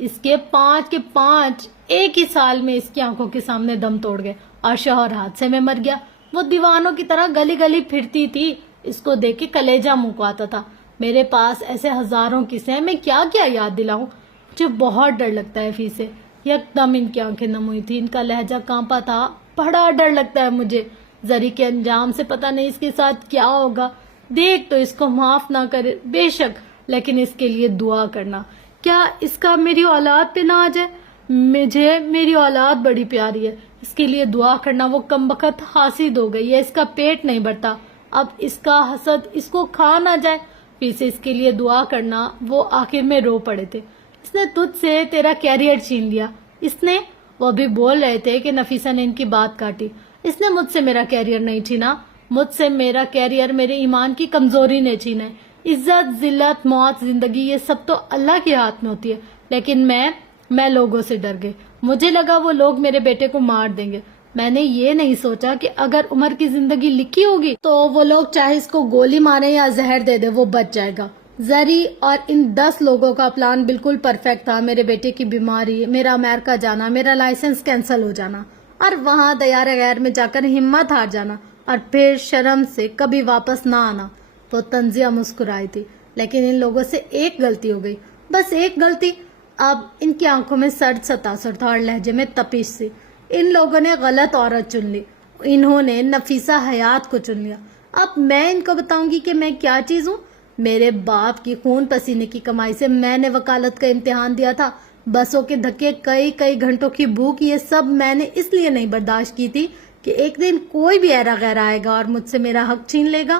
اس کے 5 کے 5 ایک ہی سال میں اس کی آنکھوں کے سامنے دم توڑ گئے اور شوہر حادثے میں مر گیا. وہ دیوانوں کی طرح گلی گلی پھرتی تھی. اس کو دیکھ کے کلیجہ منہ کو آتا تھا. میرے پاس ایسے ہزاروں قصے ہیں, میں کیا کیا یاد دلاؤں. مجھے بہت ڈر لگتا ہے فی سے. یک دم ان کی آنکھیں نم ہوئی تھی, ان کا لہجہ کانپا تھا. بڑا ڈر لگتا ہے مجھے. زری کے انجام سے پتہ نہیں اس کے ساتھ کیا ہوگا. دیکھ تو اس کو معاف نہ کرے بے شک, لیکن اس کے لیے دعا کرنا. کیا اس کا میری اولاد پہ نہ آ جائے. مجھے میری اولاد بڑی پیاری ہے, اس کے لیے دعا کرنا. وہ کمبخت حاسد ہو گئی ہے, اس کا پیٹ نہیں بھرتا. اب اس کا حسد اس کو کھا نہ جائے. پھر سے اس کے لیے دعا کرنا. وہ آخر میں رو پڑے تھے. اس نے تجھ سے تیرا کیریئر چھین لیا. اس نے, وہ بھی بول رہے تھے کہ نفیسہ نے ان کی بات کاٹی. اس نے مجھ سے میرا کیریئر نہیں چھینا. مجھ سے میرا کیریئر میرے ایمان کی کمزوری نے چھینا ہے. عزت, ذلت, موت, زندگی, یہ سب تو اللہ کے ہاتھ میں ہوتی ہے. لیکن میں لوگوں سے ڈر گئی. مجھے لگا وہ لوگ میرے بیٹے کو مار دیں گے. میں نے یہ نہیں سوچا کہ اگر عمر کی زندگی لکھی ہوگی تو وہ لوگ چاہے اس کو گولی مارے یا زہر دے دے, وہ بچ جائے گا. زری اور ان 10 لوگوں کا پلان بالکل پرفیکٹ تھا. میرے بیٹے کی بیماری, میرا امریکہ جانا, میرا لائسنس کینسل ہو جانا اور وہاں دیار غیر میں جا کر ہمت ہار جانا اور پھر شرم سے کبھی واپس نہ آنا. وہ تنزیہ مسکرائی تھی. لیکن ان لوگوں سے ایک غلطی ہو گئی, بس ایک غلطی. اب ان کی آنکھوں میں سرد سا تاثر تھا اور لہجے میں تپش سی. ان لوگوں نے غلط عورت چن لی. انہوں نے نفیسہ حیات کو چن لیا. اب میں ان کو بتاؤں گی کہ میں کیا چیز ہوں. میرے باپ کی خون پسینے کی کمائی سے میں نے وکالت کا امتحان دیا تھا. بسوں کے دھکے, کئی گھنٹوں کی بھوک, یہ سب میں نے اس لیے نہیں برداشت کی تھی کہ ایک دن کوئی بھی ایرا غیر آئے گا اور مجھ سے میرا حق چھین لے گا.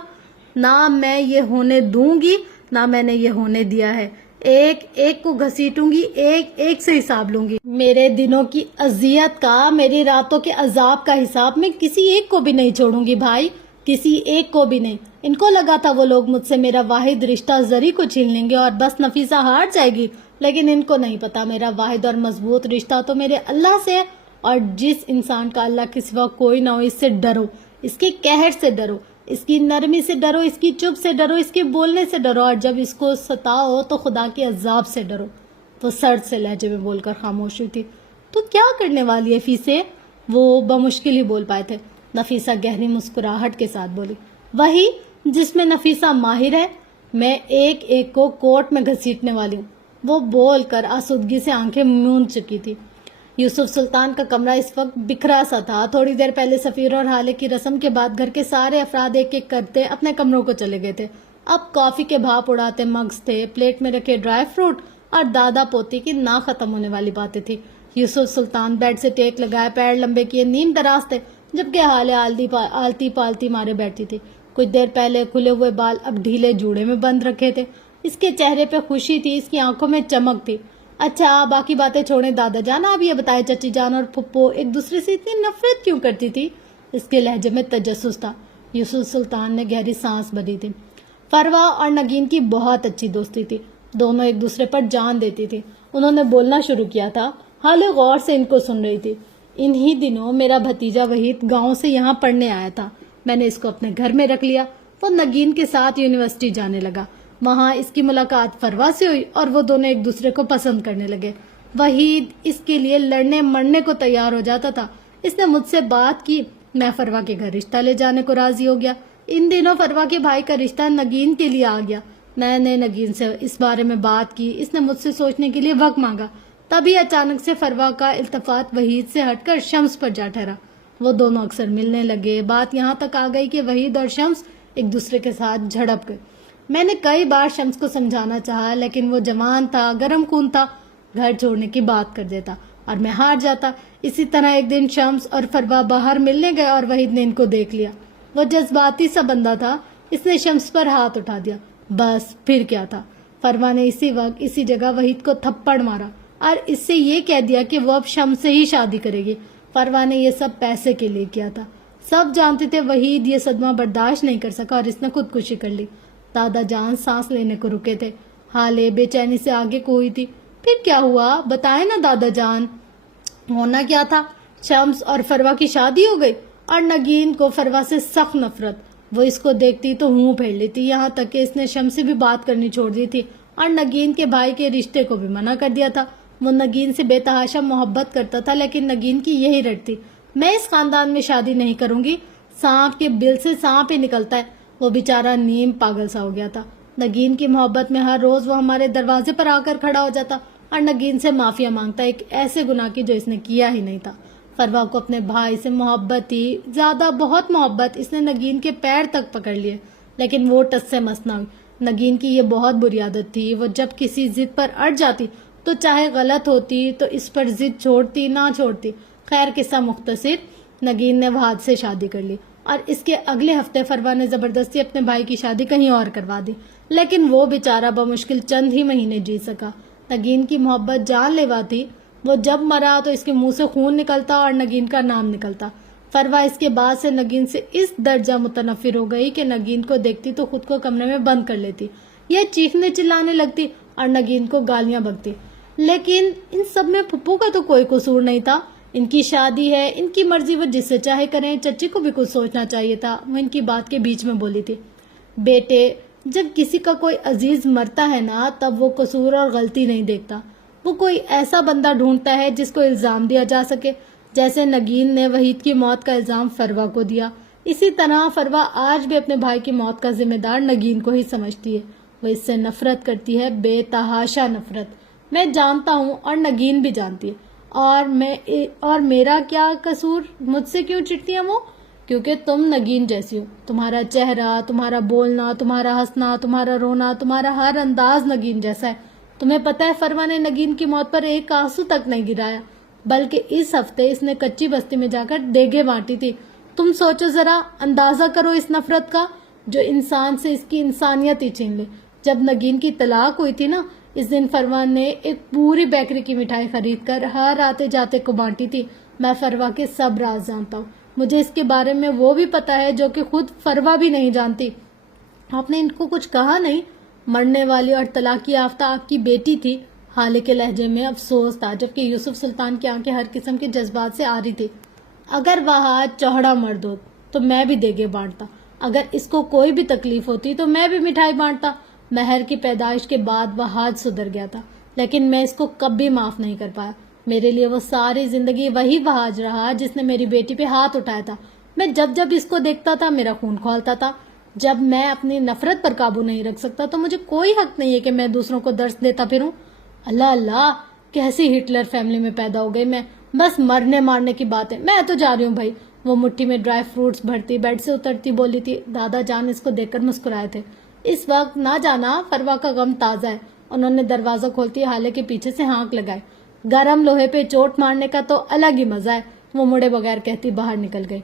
نہ میں یہ ہونے دوں گی, نہ میں نے یہ ہونے دیا ہے. ایک ایک کو گھسیٹوں گی, ایک ایک سے حساب لوں گی. میرے دنوں کی اذیت کا, میری راتوں کے عذاب کا حساب میں کسی ایک کو بھی نہیں چھوڑوں گی بھائی, کسی ایک کو بھی نہیں. ان کو لگا تھا وہ لوگ مجھ سے میرا واحد رشتہ زری کو چھین لیں گے اور بس نفیسہ ہار جائے گی. لیکن ان کو نہیں پتا میرا واحد اور مضبوط رشتہ تو میرے اللہ سے ہے. اور جس انسان کا اللہ کے سوا کوئی نہ ہو, اس سے ڈرو, اس کے قہر سے ڈرو, اس کی نرمی سے ڈرو, اس کی چپ سے ڈرو, اس کے بولنے سے ڈرو, اور جب اس کو ستاؤ تو خدا کے عذاب سے ڈرو. وہ سرد سے لہجے میں بول کر خاموش ہوئی تھی. تو کیا کرنے والی ہے فیسے, وہ بمشکل ہی بول پائے تھے. نفیسہ گہری مسکراہٹ کے ساتھ بولی, وہی جس میں نفیسہ ماہر ہے. میں ایک ایک کو کورٹ میں گھسیٹنے والی ہوں. وہ بول کر آسودگی سے آنکھیں موند چکی تھی. یوسف سلطان کا کمرہ اس وقت بکھرا سا تھا. تھوڑی دیر پہلے سفیر اور حالے کی رسم کے بعد گھر کے سارے افراد ایک ایک کرتے اپنے کمروں کو چلے گئے تھے. اب کافی کے بھاپ اڑاتے مگز تھے, پلیٹ میں رکھے ڈرائی فروٹ اور دادا پوتی کی نہ ختم ہونے والی باتیں تھی. یوسف سلطان بیڈ سے ٹیک لگائے, پیر لمبے کیے, نیم دراز تھے, جبکہ حالے آلتی پالتی مارے بیٹھی تھی. کچھ دیر پہلے کھلے ہوئے بال اب ڈھیلے جوڑے میں بند رکھے تھے. اس کے چہرے پہ خوشی تھی, اس کی آنکھوں میں چمک تھی. اچھا باقی باتیں چھوڑیں دادا جان, آپ یہ بتائے چچی جان اور پھپھو ایک دوسرے سے اتنی نفرت کیوں کرتی تھی. اس کے لہجے میں تجسس تھا. یوسف سلطان نے گہری سانس بھری تھی. فروا اور نگین کی بہت اچھی دوستی تھی. دونوں ایک دوسرے پر جان دیتی تھی. انہوں نے بولنا شروع کیا تھا. حالے غور سے ان کو سن رہی تھی. انہی دنوں میرا بھتیجا وحید گاؤں سے یہاں پڑھنے آیا تھا. میں نے اس کو اپنے گھر میں رکھ لیا. وہ نگین کے ساتھ یونیورسٹی جانے لگا. وہاں اس کی ملاقات فروا سے ہوئی اور وہ دونوں ایک دوسرے کو پسند کرنے لگے. وحید اس کے لیے لڑنے مرنے کو تیار ہو جاتا تھا. اس نے مجھ سے بات کی, میں فروا کے گھر رشتہ لے جانے کو راضی ہو گیا. ان دنوں فروا کے بھائی کا رشتہ نگین کے لیے آ گیا. میں نے نگین سے اس بارے میں بات کی. اس نے مجھ سے سوچنے کے لیے وقت مانگا. تبھی اچانک سے فروا کا التفات وحید سے ہٹ کر شمس پر جا ٹھہرا. وہ دونوں اکثر ملنے لگے. بات یہاں تک آ گئی کہ وحید اور شمس ایک دوسرے کے ساتھ جھڑپ گئے. میں نے کئی بار شمس کو سمجھانا چاہا, لیکن وہ جوان تھا, گرم خون تھا, گھر چھوڑنے کی بات کر دیتا اور میں ہار جاتا. اسی طرح ایک دن شمس اور فروا باہر ملنے گئے اور وحید نے ان کو دیکھ لیا. وہ جذباتی سا بندہ تھا. اس نے شمس پر ہاتھ اٹھا دیا. بس پھر کیا تھا, فروا نے اسی وقت اسی جگہ وحید کو تھپڑ مارا اور اس سے یہ کہہ دیا کہ وہ اب شمس سے ہی شادی کرے گی. فروا نے یہ سب پیسے کے لیے کیا تھا. سب جانتے تھے وحید یہ صدمہ برداشت نہیں کر سکا اور اس نے خودکشی کر لی. دادا جان سانس لینے کو رکے تھے. حالے بے چینی سے آگے کو ہوئی تھی. پھر کیا ہوا بتائیں نا دادا جان. ہونا کیا تھا, شمس اور فروا کی شادی ہو گئی اور نگین کو فروا سے سخت نفرت. وہ اس کو دیکھتی تو منہ پھیر لیتی, یہاں تک کہ اس نے شمس سے بھی بات کرنی چھوڑ دی تھی اور نگین کے بھائی کے رشتے کو بھی منع کر دیا تھا. وہ نگین سے بے تحاشا محبت کرتا تھا، لیکن نگین کی یہی رٹ تھی، میں اس خاندان میں شادی نہیں کروں گی، سانپ کے بل سے سانپ ہی نکلتا ہے۔ وہ بیچارہ نیم پاگل سا ہو گیا تھا۔ نگین کی محبت میں ہر روز وہ ہمارے دروازے پر آ کر کھڑا ہو جاتا اور نگین سے معافیا مانگتا، ایک ایسے گناہ کی جو اس نے کیا ہی نہیں تھا۔ فروا کو اپنے بھائی سے محبت تھی، زیادہ بہت محبت، اس نے نگین کے پیر تک پکڑ لیے، لیکن وہ ٹس سے مس نہ ہوئی۔ نگین کی یہ بہت بری عادت تھی، وہ جب کسی ضد پر اڑ جاتی تو چاہے غلط ہوتی تو اس پر ضد چھوڑتی نہ چھوڑتی۔ خیر قصہ مختصر، نگین نے وہاد سے شادی کر لی اور اس کے اگلے ہفتے فروا نے زبردستی اپنے بھائی کی شادی کہیں اور کروا دی، لیکن وہ بیچارہ بمشکل چند ہی مہینے جی سکا۔ نگین کی محبت جان لیوا تھی، وہ جب مرا تو اس کے منہ سے خون نکلتا اور نگین کا نام نکلتا۔ فروا اس کے بعد سے نگین سے اس درجہ متنفر ہو گئی کہ نگین کو دیکھتی تو خود کو کمرے میں بند کر لیتی، یہ چیخنے چلانے لگتی اور نگین کو گالیاں بکتی۔ لیکن ان سب میں پھپھو کا تو کوئی قصور نہیں تھا، ان کی شادی ہے، ان کی مرضی، وہ جس سے چاہے کریں۔ چچی کو بھی کچھ سوچنا چاہیے تھا، وہ ان کی بات کے بیچ میں بولی تھی، بیٹے جب کسی کا کوئی عزیز مرتا ہے نا تب وہ قصور اور غلطی نہیں دیکھتا، وہ کوئی ایسا بندہ ڈھونڈتا ہے جس کو الزام دیا جا سکے، جیسے نگین نے وحید کی موت کا الزام فروا کو دیا، اسی طرح فروا آج بھی اپنے بھائی کی موت کا ذمہ دار نگین کو ہی سمجھتی ہے۔ وہ اس سے نفرت کرتی ہے، بے تحاشا نفرت، میں جانتا ہوں اور نگین بھی جانتی ہے۔ اور میرا کیا قصور، مجھ سے کیوں چڑھتی ہیں وہ؟ کیونکہ تم نگین جیسی ہو، تمہارا چہرہ، تمہارا بولنا، تمہارا ہنسنا، تمہارا رونا، تمہارا ہر انداز نگین جیسا ہے۔ تمہیں پتہ ہے فروا نے نگین کی موت پر ایک آنسو تک نہیں گرایا، بلکہ اس ہفتے اس نے کچی بستی میں جا کر دیگیں بانٹی تھی۔ تم سوچو ذرا، اندازہ کرو اس نفرت کا جو انسان سے اس کی انسانیت ہی چھین لے۔ جب نگین کی طلاق ہوئی تھی نا، اس دن فروا نے ایک پوری بیکری کی مٹھائی خرید کر ہر آتے جاتے کو بانٹی تھی۔ میں فروا کے سب راز جانتا ہوں، مجھے اس کے بارے میں وہ بھی پتا ہے جو کہ خود فروا بھی نہیں جانتی۔ آپ نے ان کو کچھ کہا نہیں؟ مرنے والی اور طلاق یافتہ آپ کی بیٹی تھی، حالے کے لہجے میں افسوس تھا، جبکہ یوسف سلطان کی آنکھیں ہر قسم کے جذبات سے آ رہی تھی۔ اگر وہاد چوہڑا مرد ہو تو میں بھی دیگے بانٹتا، اگر اس کو کوئی بھی تکلیف ہوتی تو میں بھی مٹھائی بانٹتا۔ مہر کی پیدائش کے بعد وہاد سدھر گیا تھا، لیکن میں اس کو کبھی معاف نہیں کر پایا۔ میرے لیے وہ ساری زندگی وہی وہاد رہا جس نے میری بیٹی پہ ہاتھ اٹھایا تھا۔ میں جب جب اس کو دیکھتا تھا میرا خون کھولتا تھا۔ جب میں اپنی نفرت پر قابو نہیں رکھ سکتا تو مجھے کوئی حق نہیں ہے کہ میں دوسروں کو درس دیتا پھروں۔ اللہ اللہ، کیسی ہٹلر فیملی میں پیدا ہو گئی میں، بس مرنے مارنے کی بات ہے، میں تو جا رہی ہوں بھائی۔ وہ مٹھی میں ڈرائی فروٹس بھرتی بیڈ سے اترتی بولی تھی۔ دادا جان اس کو دیکھ کر مسکرائے تھے۔ اس وقت نہ جانا، فروا کا غم تازہ ہے۔ انہوں نے دروازہ کھولتی حالے کے پیچھے سے ہانک لگائے۔ گرم لوہے پہ چوٹ مارنے کا تو الگ ہی مزہ ہے، وہ مڑے بغیر کہتی باہر نکل گئی۔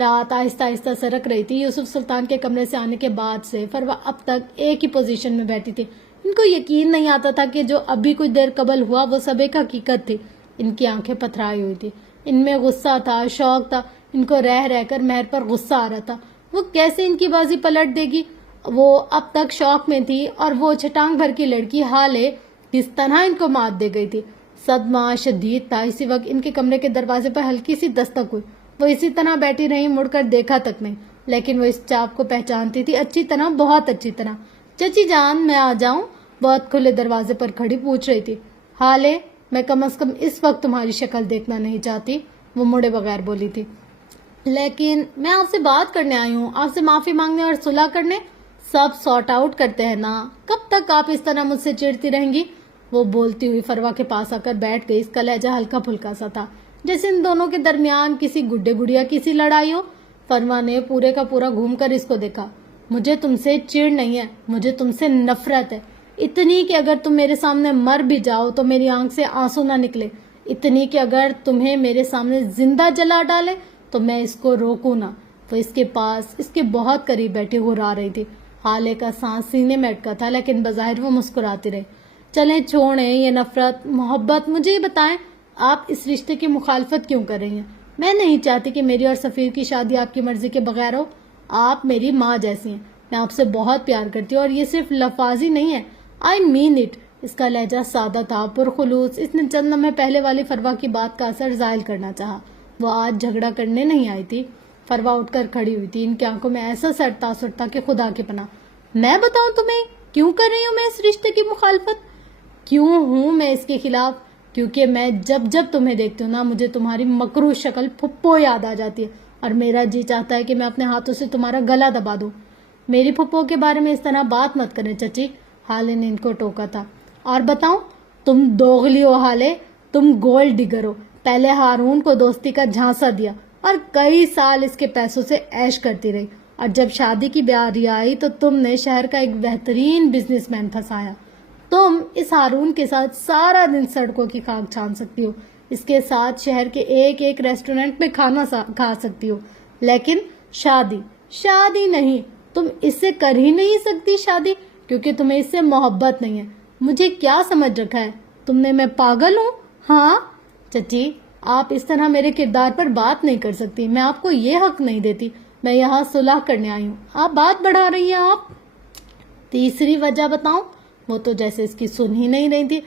رات آہستہ آہستہ سرک رہی تھی۔ یوسف سلطان کے کمرے سے آنے کے بعد سے فروا اب تک ایک ہی پوزیشن میں بیٹھی تھی۔ ان کو یقین نہیں آتا تھا کہ جو ابھی کچھ دیر قبل ہوا وہ سب ایک حقیقت تھی۔ ان کی آنکھیں پتھرائی ہوئی تھی، ان میں غصہ تھا، شوق تھا، ان کو رہ رہ کر مہر پر غصہ آ رہا تھا۔ وہ کیسے ان کی بازی پلٹ دے گی؟ وہ اب تک شوق میں تھی اور وہ چھٹانگ بھر کی لڑکی حالے کس طرح ان کو مات دے گئی تھی۔ صدمہ شدید تھا۔ اسی وقت ان کے کمرے کے دروازے پر ہلکی سی دستک ہوئی۔ وہ اسی طرح بیٹھی رہی، مڑ کر دیکھا تک نہیں، لیکن وہ اس چاپ کو پہچانتی تھی اچھی طرح، بہت اچھی طرح۔ چچی جان میں آ جاؤں؟ بہت کھلے دروازے پر کھڑی پوچھ رہی تھی۔ حالے میں کم از کم اس وقت تمہاری شکل دیکھنا نہیں چاہتی، وہ مڑے بغیر بولی تھی۔ لیکن میں آپ سے بات کرنے آئی ہوں، آپ سے معافی مانگنے اور صلح کرنے۔ سب سارٹ آؤٹ کرتے ہیں نا، کب تک آپ اس طرح مجھ سے چڑھتی رہیں گی؟ وہ بولتی ہوئی فروا کے پاس آ کر بیٹھ گئی۔ اس کا لہجہ ہلکا پھلکا سا تھا، جیسے ان دونوں کے درمیان کسی گڈے گڑیا کسی لڑائی ہو۔ فروا نے پورے کا پورا گھوم کر اس کو دیکھا۔ مجھے تم سے چڑ نہیں ہے، مجھے تم سے نفرت ہے، اتنی کہ اگر تم میرے سامنے مر بھی جاؤ تو میری آنکھ سے آنسو نہ نکلے، اتنی کہ اگر تمہیں میرے سامنے زندہ جلا ڈالے تو میں اس کو روکوں نہ۔ وہ اس کے پاس، اس کے بہت قریب بیٹھی گھرا رہی تھی۔ حالے کا سانس سینے میں اٹکا تھا، لیکن بظاہر وہ مسکراتی رہی۔ چلیں چھوڑیں یہ نفرت محبت، مجھے یہ بتائیں آپ اس رشتے کی مخالفت کیوں کر رہی ہیں؟ میں نہیں چاہتی کہ میری اور سفیر کی شادی آپ کی مرضی کے بغیر ہو۔ آپ میری ماں جیسی ہیں، میں آپ سے بہت پیار کرتی ہوں، اور یہ صرف لفاظی نہیں ہے، آئی مین اٹ۔ اس کا لہجہ سادہ تھا، پرخلوص۔ اس نے چند لمحے پہلے والی فروا کی بات کا اثر زائل کرنا چاہا۔ وہ آج جھگڑا کرنے نہیں آئی تھی۔ فروا اٹھ کر کھڑی ہوئی تھی، ان کی آنکھوں میں ایسا سر تاثر تھا کہ خدا کی پناہ۔ میں بتاؤں تمہیں کیوں کر رہی ہوں میں اس رشتے کی مخالفت؟ کیوں ہوں میں اس کے خلاف؟ کیونکہ میں جب جب تمہیں دیکھتی ہوں نا مجھے تمہاری مکروہ شکل پھپھو یاد آ جاتی ہے اور میرا جی چاہتا ہے کہ میں اپنے ہاتھوں سے تمہارا گلا دبا دوں۔ میری پھپھو کے بارے میں اس طرح بات مت کریں چچی، ہالے نے ان کو ٹوکا تھا۔ اور بتاؤ، تم دوغلی ہو ہالے، تم گولڈ ڈگر ہو۔ پہلے ہارون کو دوستی کا جھانسا دیا اور کئی سال اس کے پیسوں سے عیش کرتی رہی، اور جب شادی کی باری آئی تو تم نے شہر کا ایک بہترین بزنس مین پھنسایا۔ تم اس ہارون کے ساتھ سارا دن سڑکوں کی خاک چھان سکتی ہو، اس کے ساتھ شہر کے ایک ایک ریسٹورنٹ میں کھانا کھا سکتی ہو، لیکن شادی نہیں، تم اس سے کر ہی نہیں سکتی شادی، کیونکہ تمہیں اس سے محبت نہیں ہے۔ مجھے کیا سمجھ رکھا ہے تم نے، میں پاگل ہوں؟ ہاں چچی، آپ اس طرح میرے کردار پر بات نہیں کر سکتی، میں آپ کو یہ حق نہیں دیتی، میں یہاں صلح کرنے آئی ہوں، آپ بات بڑھا رہی ہیں۔ آپ تیسری وجہ بتاؤں؟ وہ تو جیسے اس کی سن ہی نہیں رہی تھی۔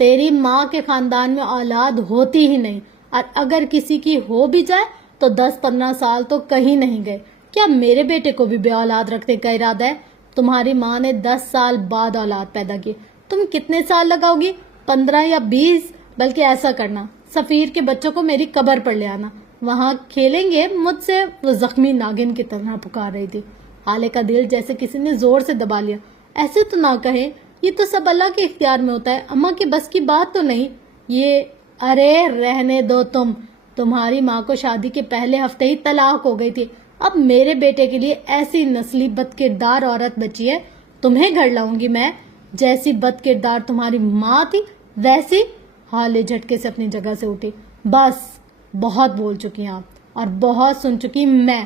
تیری ماں کے خاندان میں اولاد ہوتی ہی نہیں، اور اگر کسی کی ہو بھی جائے تو 10-15 سال تو کہیں نہیں گئے۔ کیا میرے بیٹے کو بھی بے اولاد رکھنے کا ارادہ ہے؟ تمہاری ماں نے 10 سال بعد اولاد پیدا کی، تم کتنے سال لگاؤ گی؟ 15 یا 20؟ بلکہ ایسا کرنا، سفیر کے بچوں کو میری قبر پر لے آنا، وہاں کھیلیں گے مجھ سے۔ وہ زخمی ناگن کی طرح پکار رہی تھی۔ ہالے کا دل جیسے کسی نے زور سے دبا لیا۔ ایسے تو نہ کہیں، یہ تو سب اللہ کے اختیار میں ہوتا ہے، اماں کے بس کی بات تو نہیں یہ۔ ارے رہنے دو، تمہاری ماں کو شادی کے پہلے ہفتے ہی طلاق ہو گئی تھی، اب میرے بیٹے کے لیے ایسی نسلی بد کردار عورت بچی ہے، تمہیں گھر لاؤں گی میں، جیسی بد کردار تمہاری ماں تھی ویسی۔ ہالے جھٹکے سے اپنی جگہ سے اٹھی۔ بس بہت بول چکی آپ، اور بہت سن چکی میں،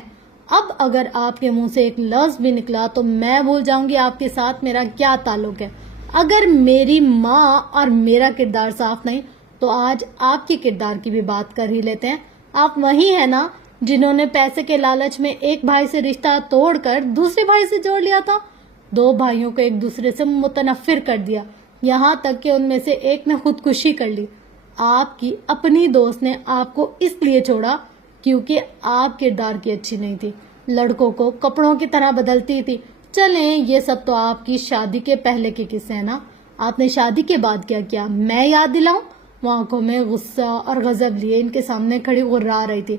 اب اگر آپ کے منہ سے ایک لفظ بھی نکلا تو میں بھول جاؤں گی آپ کے ساتھ میرا کیا تعلق ہے۔ اگر میری ماں اور میرا کردار صاف نہیں تو آج آپ کے کردار کی بھی بات کر ہی لیتے ہیں۔ آپ وہی ہیں نا جنہوں نے پیسے کے لالچ میں ایک بھائی سے رشتہ توڑ کر دوسرے بھائی سے جوڑ لیا تھا، 2 بھائیوں کو ایک دوسرے سے متنفر کر دیا، یہاں تک کہ ان میں سے ایک نے خودکشی کر لی۔ آپ کی اپنی دوست نے آپ کو اس لیے چھوڑا کیونکہ آپ کردار کی اچھی نہیں تھی، لڑکوں کو کپڑوں کی طرح بدلتی تھی۔ چلیں یہ سب تو آپ کی شادی کے پہلے کے قصے ہیں نا، آپ نے شادی کے بعد کیا کیا میں یاد دلاؤں؟ وہ آنکھوں میں غصہ اور غضب لیے ان کے سامنے کھڑی غرا رہی تھی۔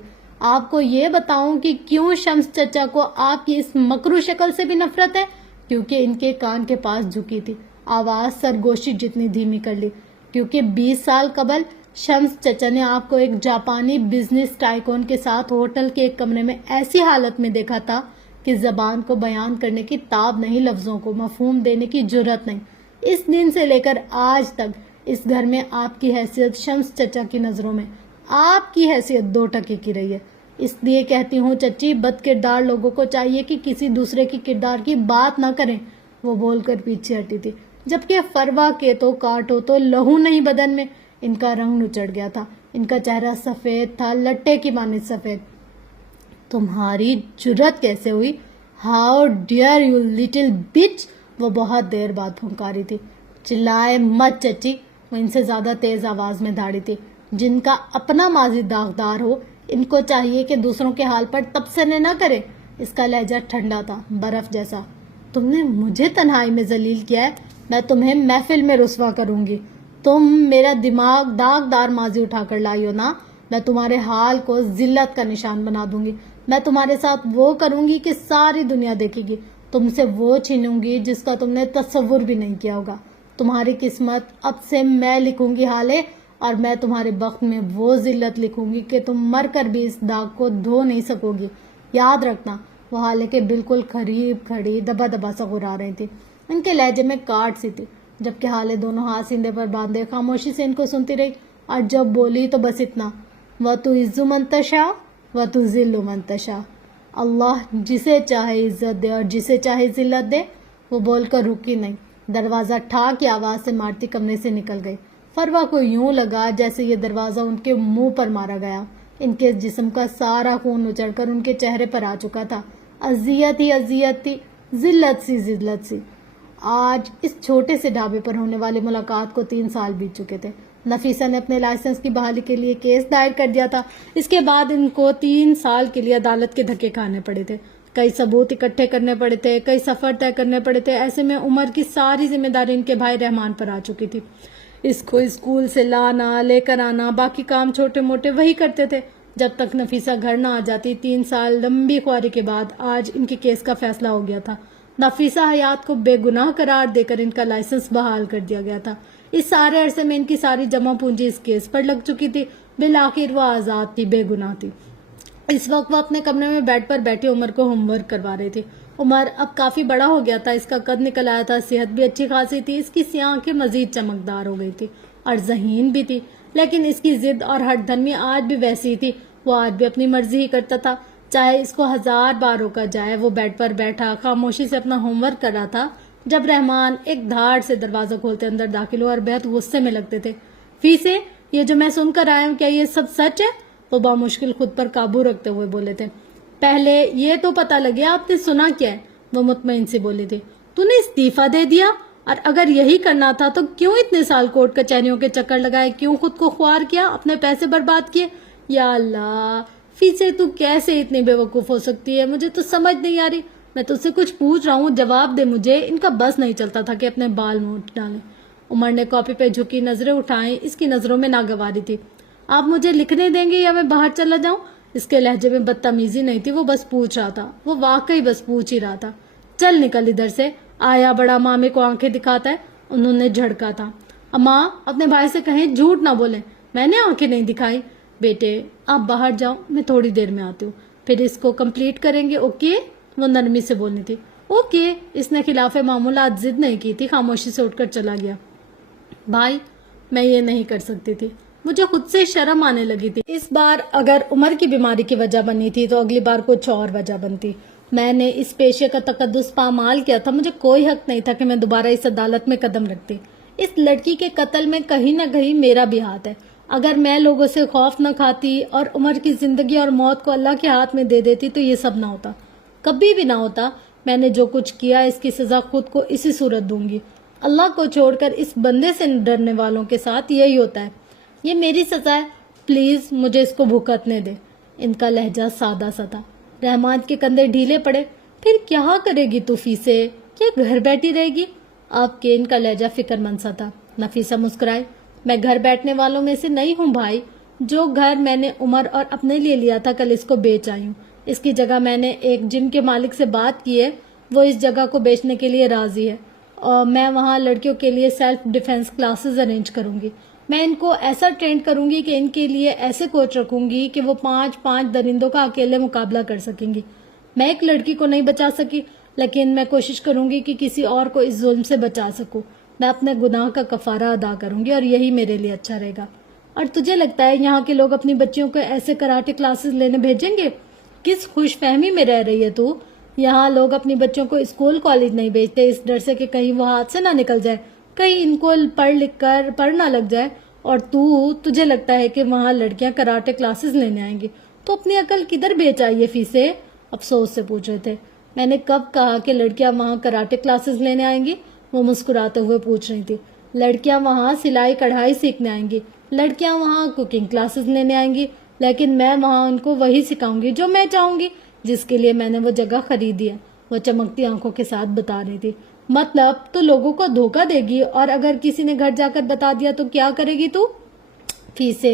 آپ کو یہ بتاؤں کہ کیوں شمس چچا کو آپ کی اس مکروہ شکل سے بھی نفرت ہے؟ کیونکہ ان کے کان کے پاس جھکی تھی، آواز سرگوشی جتنی دھیمی کر لی، کیونکہ 20 سال قبل شمس چچا نے آپ کو ایک جاپانی بزنس ٹائکون کے ساتھ ہوٹل کے ایک کمرے میں ایسی حالت میں دیکھا تھا کہ زبان کو بیان کرنے کی تاب نہیں، لفظوں کو مفہوم دینے کی جرت نہیں۔ اس دن سے لے کر آج تک اس گھر میں آپ کی حیثیت شمس چچا کی نظروں میں آپ کی حیثیت 2 ٹکے کی رہی ہے۔ اس لیے کہتی ہوں چچی، بد کردار لوگوں کو چاہیے کہ کسی دوسرے کی کردار کی بات نہ کریں۔ وہ بول کر پیچھے ہٹی تھی۔ جبکہ فروا کے تو کاٹو تو لہو نہیں بدن میں۔ ان کا رنگ نچڑ گیا تھا، ان کا چہرہ سفید تھا، لٹے کی مانند سفید۔ تمہاری جرت کیسے ہوئی؟ ہاؤ ڈیئر یو لٹل بچ! وہ بہت دیر بعد پھنکاری تھی۔ چلائے مت چچی! وہ ان سے زیادہ تیز آواز میں دھاڑی تھی۔ جن کا اپنا ماضی داغدار ہو ان کو چاہیے کہ دوسروں کے حال پر تبصرے نہ کرے۔ اس کا لہجہ ٹھنڈا تھا، برف جیسا۔ تم نے مجھے تنہائی میں ذلیل کیا ہے، میں تمہیں محفل میں رسوا کروں گی۔ تم میرا دماغ داغدار ماضی اٹھا کر لائی ہو نا، میں تمہارے حال کو ذلت کا نشان بنا دوں گی۔ میں تمہارے ساتھ وہ کروں گی کہ ساری دنیا دیکھے گی، تم سے وہ چھینوں گی جس کا تم نے تصور بھی نہیں کیا ہوگا۔ تمہاری قسمت اب سے میں لکھوں گی حالے، اور میں تمہارے بخت میں وہ ذلت لکھوں گی کہ تم مر کر بھی اس داغ کو دھو نہیں سکو گی، یاد رکھنا۔ وہ حالے کے بالکل قریب کھڑی دبا دبا سا غرا رہی تھی، ان کے لہجے میں کاٹ سی تھی، جبکہ حالے دونوں ہاتھ سیندے پر باندھے خاموشی سے ان کو سنتی رہی، اور جب بولی تو بس اتنا، وَتُعِزُّ مَن تَشَاءُ وَتُذِلُّ مَن تَشَاءُ، اللہ جسے چاہے عزت دے اور جسے چاہے ذلت دے۔ وہ بول کر رکی نہیں، دروازہ ٹھا کی آواز سے مارتی کمرے سے نکل گئی۔ فروا کو یوں لگا جیسے یہ دروازہ ان کے منہ پر مارا گیا، ان کے جسم کا سارا خون اچڑ کر ان کے چہرے پر آ چکا تھا۔ اذیت ہی اذیت تھی، ذلت سی ذلت سی۔ آج اس چھوٹے سے ڈھابے پر ہونے والی ملاقات کو 3 سال بیت چکے تھے۔ نفیسہ نے اپنے لائسنس کی بحالی کے لیے کیس دائر کر دیا تھا۔ اس کے بعد ان کو 3 سال کے لیے عدالت کے دھکے کھانے پڑے تھے، کئی ثبوت اکٹھے کرنے پڑے تھے، کئی سفر طے کرنے پڑے تھے۔ ایسے میں عمر کی ساری ذمہ داری ان کے بھائی رحمان پر آ چکی تھی۔ اس کو اسکول سے لانا لے کر آنا باقی کام چھوٹے موٹے وہی کرتے تھے جب تک نفیسہ گھر نہ آ جاتی. 3 سال لمبی خواری کے بعد آج ان کے کیس کا فیصلہ ہو گیا تھا. نفیسہ حیات کو بے گناہ قرار دے کر ان کا لائسنس بحال کر دیا گیا تھا. اس سارے عرصے میں ان کی ساری جمع پونجی اس کیس پر لگ چکی تھی. بالآخر وہ آزاد تھی, بے گناہ تھی. اس وقت وہ اپنے کمرے میں بیڈ پر بیٹھے عمر کو ہوم ورک کروا رہی تھی. عمر اب کافی بڑا ہو گیا تھا, اس کا قد نکل آیا تھا, صحت بھی اچھی خاصی تھی, اس کی سیاہ آنکھیں مزید چمکدار ہو گئی تھی اور ذہین بھی تھی. لیکن اس کی ضد اور ہٹ دھرمی آج بھی ویسی تھی. وہ آج بھی اپنی مرضی ہی کرتا تھا, چاہے اس کو 1000 بار روکا جائے. وہ بیڈ پر بیٹھا خاموشی سے اپنا ہوم ورک کر رہا تھا جب رحمان ایک دھاڑ سے دروازہ کھولتے اندر داخل ہوا اور بہت غصے میں لگتے تھے. فیسے, یہ جو میں سن کر آیا ہوں کیا یہ سب سچ ہے؟ وہ بامشکل خود پر قابو رکھتے ہوئے بولے تھے. پہلے یہ تو پتا لگے آپ نے سنا کیا ہے, وہ مطمئن سے بولی تھی. تو نے استعفیٰ دے دیا, اور اگر یہی کرنا تھا تو کیوں اتنے سال کورٹ کچہریوں کے چکر لگائے, کیوں خود کو خوار کیا, اپنے پیسے برباد کیے؟ یا اللہ فیسے, تو کیسے اتنی بے وقوف ہو سکتی ہے, مجھے تو سمجھ نہیں آ رہی. میں تجھ سے کچھ پوچھ رہا ہوں, جواب دے مجھے. ان کا بس نہیں چلتا تھا کہ اپنے بال نوٹ ڈالیں. عمر نے کاپی پہ جھکی نظریں اٹھائیں, اس کی نظروں میں ناگواری تھی. آپ مجھے لکھنے دیں گے یا میں باہر چلا جاؤں؟ اس کے لہجے میں بدتمیزی نہیں تھی, وہ بس پوچھ رہا تھا. وہ واقعی بس پوچھ ہی رہا تھا. چل نکل ادھر سے, آیا بڑا مامے کو آنکھیں دکھاتا ہے. انہوں نے جھڑکا تھا. اماں اپنے بھائی سے کہیں جھوٹ نہ بولیں, میں نے آنکھیں نہیں دکھائی. بیٹے آپ باہر جاؤ, میں تھوڑی دیر میں آتی ہوں, پھر اس کو کمپلیٹ کریں گے, اوکے؟ وہ نرمی سے بولنی تھی. اوکے. اس نے خلاف معمولات ضد نہیں کی تھی, خاموشی سے اٹھ کر چلا گیا. بھائی میں یہ نہیں کر سکتی تھی, مجھے خود سے شرم آنے لگی تھی. اس بار اگر عمر کی بیماری کی وجہ بنی تھی تو اگلی بار کچھ اور وجہ بنتی. میں نے اس پیشے کا تقدس پامال کیا تھا, مجھے کوئی حق نہیں تھا کہ میں دوبارہ اس عدالت میں قدم رکھتی. اس لڑکی کے قتل میں کہیں نہ کہیں میرا بھی ہاتھ ہے. اگر میں لوگوں سے خوف نہ کھاتی اور عمر کی زندگی اور موت کو اللہ کے ہاتھ میں دے دیتی تو یہ سب نہ ہوتا, کبھی بھی نہ ہوتا. میں نے جو کچھ کیا اس کی سزا خود کو اسی صورت دوں گی. اللہ کو چھوڑ کر اس بندے سے ڈرنے والوں کے ساتھ یہی ہوتا ہے. یہ میری سزا ہے, پلیز مجھے اس کو بھگتنے دے. ان کا لہجہ سادہ سا تھا. رحمان کے کندھے ڈھیلے پڑے. پھر کیا کرے گی تو فیسے, کیا گھر بیٹھی رہے گی؟ آپ کے ان کا لہجہ فکر مند سا تھا. نفیسہ مسکرائے. میں گھر بیٹھنے والوں میں سے نہیں ہوں بھائی. جو گھر میں نے عمر اور اپنے لیے لیا تھا کل اس کو بیچ آئی ہوں. اس کی جگہ میں نے ایک جم کے مالک سے بات کی ہے, وہ اس جگہ کو بیچنے کے لیے راضی ہے, اور میں وہاں لڑکیوں کے لیے سیلف ڈیفense کلاسز ارینج کروں گی. میں ان کو ایسا ٹرینڈ کروں گی کہ ان کے لیے ایسے کوچ رکھوں گی کہ وہ 5 درندوں کا اکیلے مقابلہ کر سکیں گی. میں ایک لڑکی کو نہیں بچا سکی, لیکن میں کوشش کروں گی کہ کسی اور کو اس ظلم سے بچا سکوں. میں اپنے گناہ کا کفارہ ادا کروں گی اور یہی میرے لیے اچھا رہے گا. اور تجھے لگتا ہے یہاں کے لوگ اپنی بچیوں کو ایسے کراٹے کلاسز لینے بھیجیں گے؟ کس خوش فہمی میں رہ رہی ہے تو. یہاں لوگ اپنی بچوں کو اسکول کالج نہیں بھیجتے اس ڈر سے کہ کہیں وہ ہاتھ سے نہ نکل جائے, کہیں ان کو پڑھ لکھ کر پڑھ نہ لگ جائے. اور تجھے لگتا ہے کہ وہاں لڑکیاں کراٹے کلاسز لینے آئیں گی؟ تو اپنی عقل کدھر بیچ آئی ہے فیسے؟ افسوس سے پوچھ رہے تھے. میں نے کب کہا کہ لڑکیاں وہاں کراٹے کلاسز لینے آئیں گی؟ وہ مسکراتے ہوئے پوچھ رہی تھی. لڑکیاں وہاں سلائی کڑھائی سیکھنے آئیں گی, لڑکیاں وہاں کوکنگ کلاسز لینے آئیں گی, لیکن میں وہاں ان کو وہی سکھاؤں گی جو میں چاہوں گی, جس کے لیے میں نے وہ جگہ خریدی ہے. وہ چمکتی آنکھوں کے ساتھ بتا رہی تھی. مطلب تو لوگوں کو دھوکہ دے گی, اور اگر کسی نے گھر جا کر بتا دیا تو کیا کرے گی تو؟ فیسے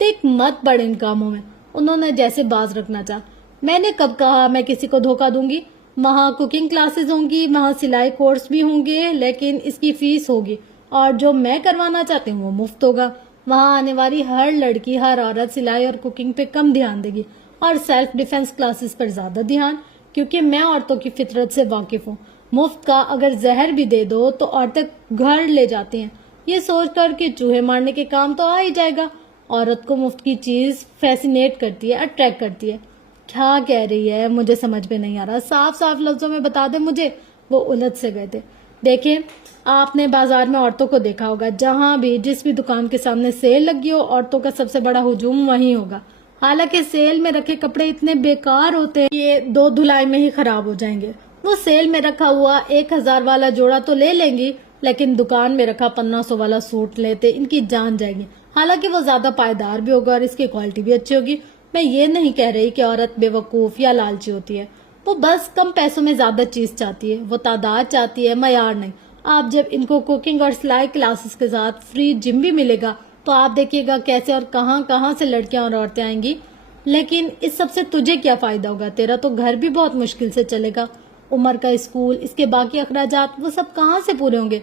دیکھ مت پڑ ان کاموں میں, انہوں نے جیسے باز رکھنا چاہا. میں نے کب کہا میں کسی کو دھوکہ دوں گی؟ وہاں کوکنگ کلاسز ہوں گی, وہاں سلائی کورس بھی ہوں گے, لیکن اس کی فیس ہوگی, اور جو میں کروانا چاہتی ہوں وہ مفت ہوگا. وہاں آنے والی ہر لڑکی, ہر عورت سلائی اور کوکنگ پہ کم دھیان دے گی, اور سیلف ڈیفenس کلاسز پر زیادہ دھیان, کیونکہ میں عورتوں کی فطرت سے واقف ہوں. مفت کا اگر زہر بھی دے دو تو عورتیں گھر لے جاتی ہیں, یہ سوچ کر کہ چوہے مارنے کے کام تو آ ہی جائے گا. عورت کو مفت کی چیز فیسینیٹ کرتی ہے, اٹریکٹ کرتی ہے. کیا کہہ رہی ہے مجھے سمجھ میں نہیں آ رہا, صاف صاف لفظوں میں بتا دے مجھے. وہ الجھ سے گئے تھے. دیکھیں آپ نے بازار میں عورتوں کو دیکھا ہوگا, جہاں بھی جس بھی دکان کے سامنے سیل لگی ہو عورتوں کا سب سے بڑا ہجوم وہیں ہوگا. حالانکہ سیل میں رکھے کپڑے اتنے بیکار ہوتے ہیں کہ 2 دھلائی میں ہی خراب ہو جائیں گے. وہ سیل میں رکھا ہوا 1000 والا جوڑا تو لے لیں گی, لیکن دکان میں رکھا 1500 والا سوٹ لیتے ان کی جان جائے گی. حالانکہ وہ زیادہ پائیدار بھی ہوگا اور اس کی کوالٹی بھی اچھی ہوگی. میں یہ نہیں کہہ رہی کہ عورت بے وقوف یا لالچی ہوتی ہے, وہ بس کم پیسوں میں زیادہ چیز چاہتی ہے. وہ تعداد چاہتی ہے, معیار نہیں. آپ جب ان کو کوکنگ اور سلائی کلاسز کے ساتھ فری جم بھی ملے گا تو آپ دیکھیے گا کیسے اور کہاں کہاں سے لڑکیاں اور عورتیں آئیں گی. لیکن اس سب سے تجھے کیا فائدہ ہوگا؟ تیرا تو گھر بھی بہت مشکل سے چلے گا. عمر کا اسکول، اس کے باقی اخراجات، وہ سب کہاں سے پورے ہوں گے؟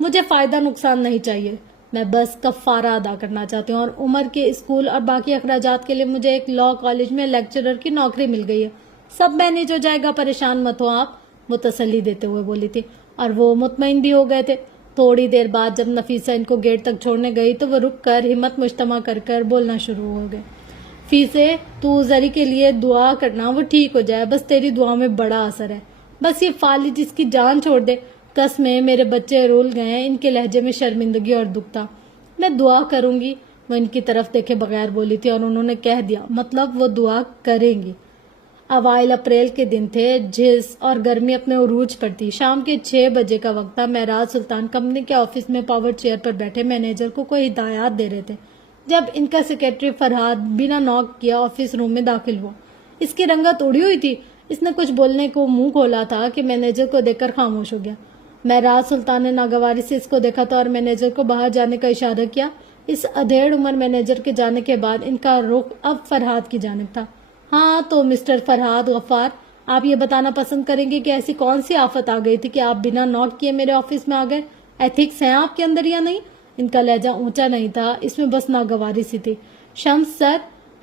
مجھے فائدہ نقصان نہیں چاہیے، میں بس کفارہ ادا کرنا چاہتی ہوں. اور عمر کے اسکول اور باقی اخراجات کے لیے مجھے ایک لا کالج میں لیکچرر کی نوکری مل گئی ہے. سب مینیج ہو جائے گا، پریشان مت ہو آپ، وہ تسلی دیتے ہوئے بولی تھی. اور وہ مطمئن بھی ہو گئے تھے. تھوڑی دیر بعد جب نفیسہ ان کو گیٹ تک چھوڑنے گئی تو وہ رک کر ہمت مجتمع کر کر بولنا شروع ہو گئے. فیسے، تو زری کے لیے دعا کرنا وہ ٹھیک ہو جائے، بس تیری دعا میں بڑا اثر ہے. بس یہ فالج اس کی جان چھوڑ دے. قسمیں، میرے بچے رول گئے ہیں. ان کے لہجے میں شرمندگی اور دکھ تھا. میں دعا کروں گی، وہ ان کی طرف دیکھے بغیر بولی تھی. اور انہوں نے کہہ دیا، مطلب وہ دعا کریں گی. اوائل اپریل کے دن تھے، جھس اور گرمی اپنے عروج پر تھی. شام کے 6 بجے کا وقت تھا. معراج سلطان کمپنی کے آفس میں پاور چیئر پر بیٹھے مینیجر کو کوئی ہدایات دے رہے تھے جب ان کا سیکرٹری فرحاد بنا ناک کیا آفس روم میں داخل ہوا. اس کی رنگت اڑی ہوئی تھی. اس نے کچھ بولنے کو منہ کھولا تھا کہ مینیجر کو دیکھ کر خاموش ہو گیا. معراج سلطان نے ناگواری سے اس کو دیکھا تھا اور مینیجر کو باہر جانے کا اشارہ کیا. اس ادھیڑ عمر مینیجر کے جانے کے بعد ان کا رخ اب فرحاد کی جانب تھا. ہاں تو مسٹر فرحاد غفار، آپ یہ بتانا پسند کریں گے کہ ایسی کون سی آفت آ گئی تھی کہ آپ بنا نوٹ کیے میرے آفس میں آ گئے؟ ایتھکس ہیں آپ کے اندر یا نہیں؟ ان کا لہجہ اونچا نہیں تھا، اس میں بس ناگواری سی تھی. شمس سر،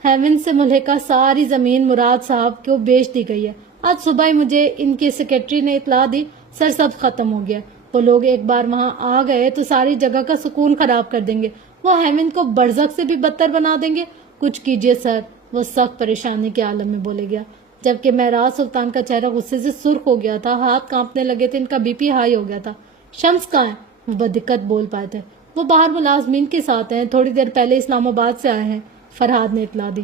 ہیون سے ملحقہ ساری زمین مراد صاحب کو بیچ دی گئی ہے. آج صبح ہی مجھے ان کے سیکرٹری نے اطلاع دی. سر سب ختم ہو گیا. وہ لوگ ایک بار وہاں آ گئے تو ساری جگہ کا سکون خراب کر دیں گے. وہ ہیون کو برزخ سے بھی بدتر بنا دیں گے. کچھ کیجیے سر. وہ سخت پریشانی کے عالم میں بولے گیا، جبکہ معراج سلطان کا چہرہ غصے سے سرخ ہو گیا تھا. ہاتھ کانپنے لگے تھے. ان کا بی پی ہائی ہو گیا تھا. شمس کہاں ہے؟ وہ بدقت بول پائے تھے. وہ باہر ملازمین کے ساتھ ہیں، تھوڑی دیر پہلے اسلام آباد سے آئے ہیں، فرحاد نے اطلاع دی.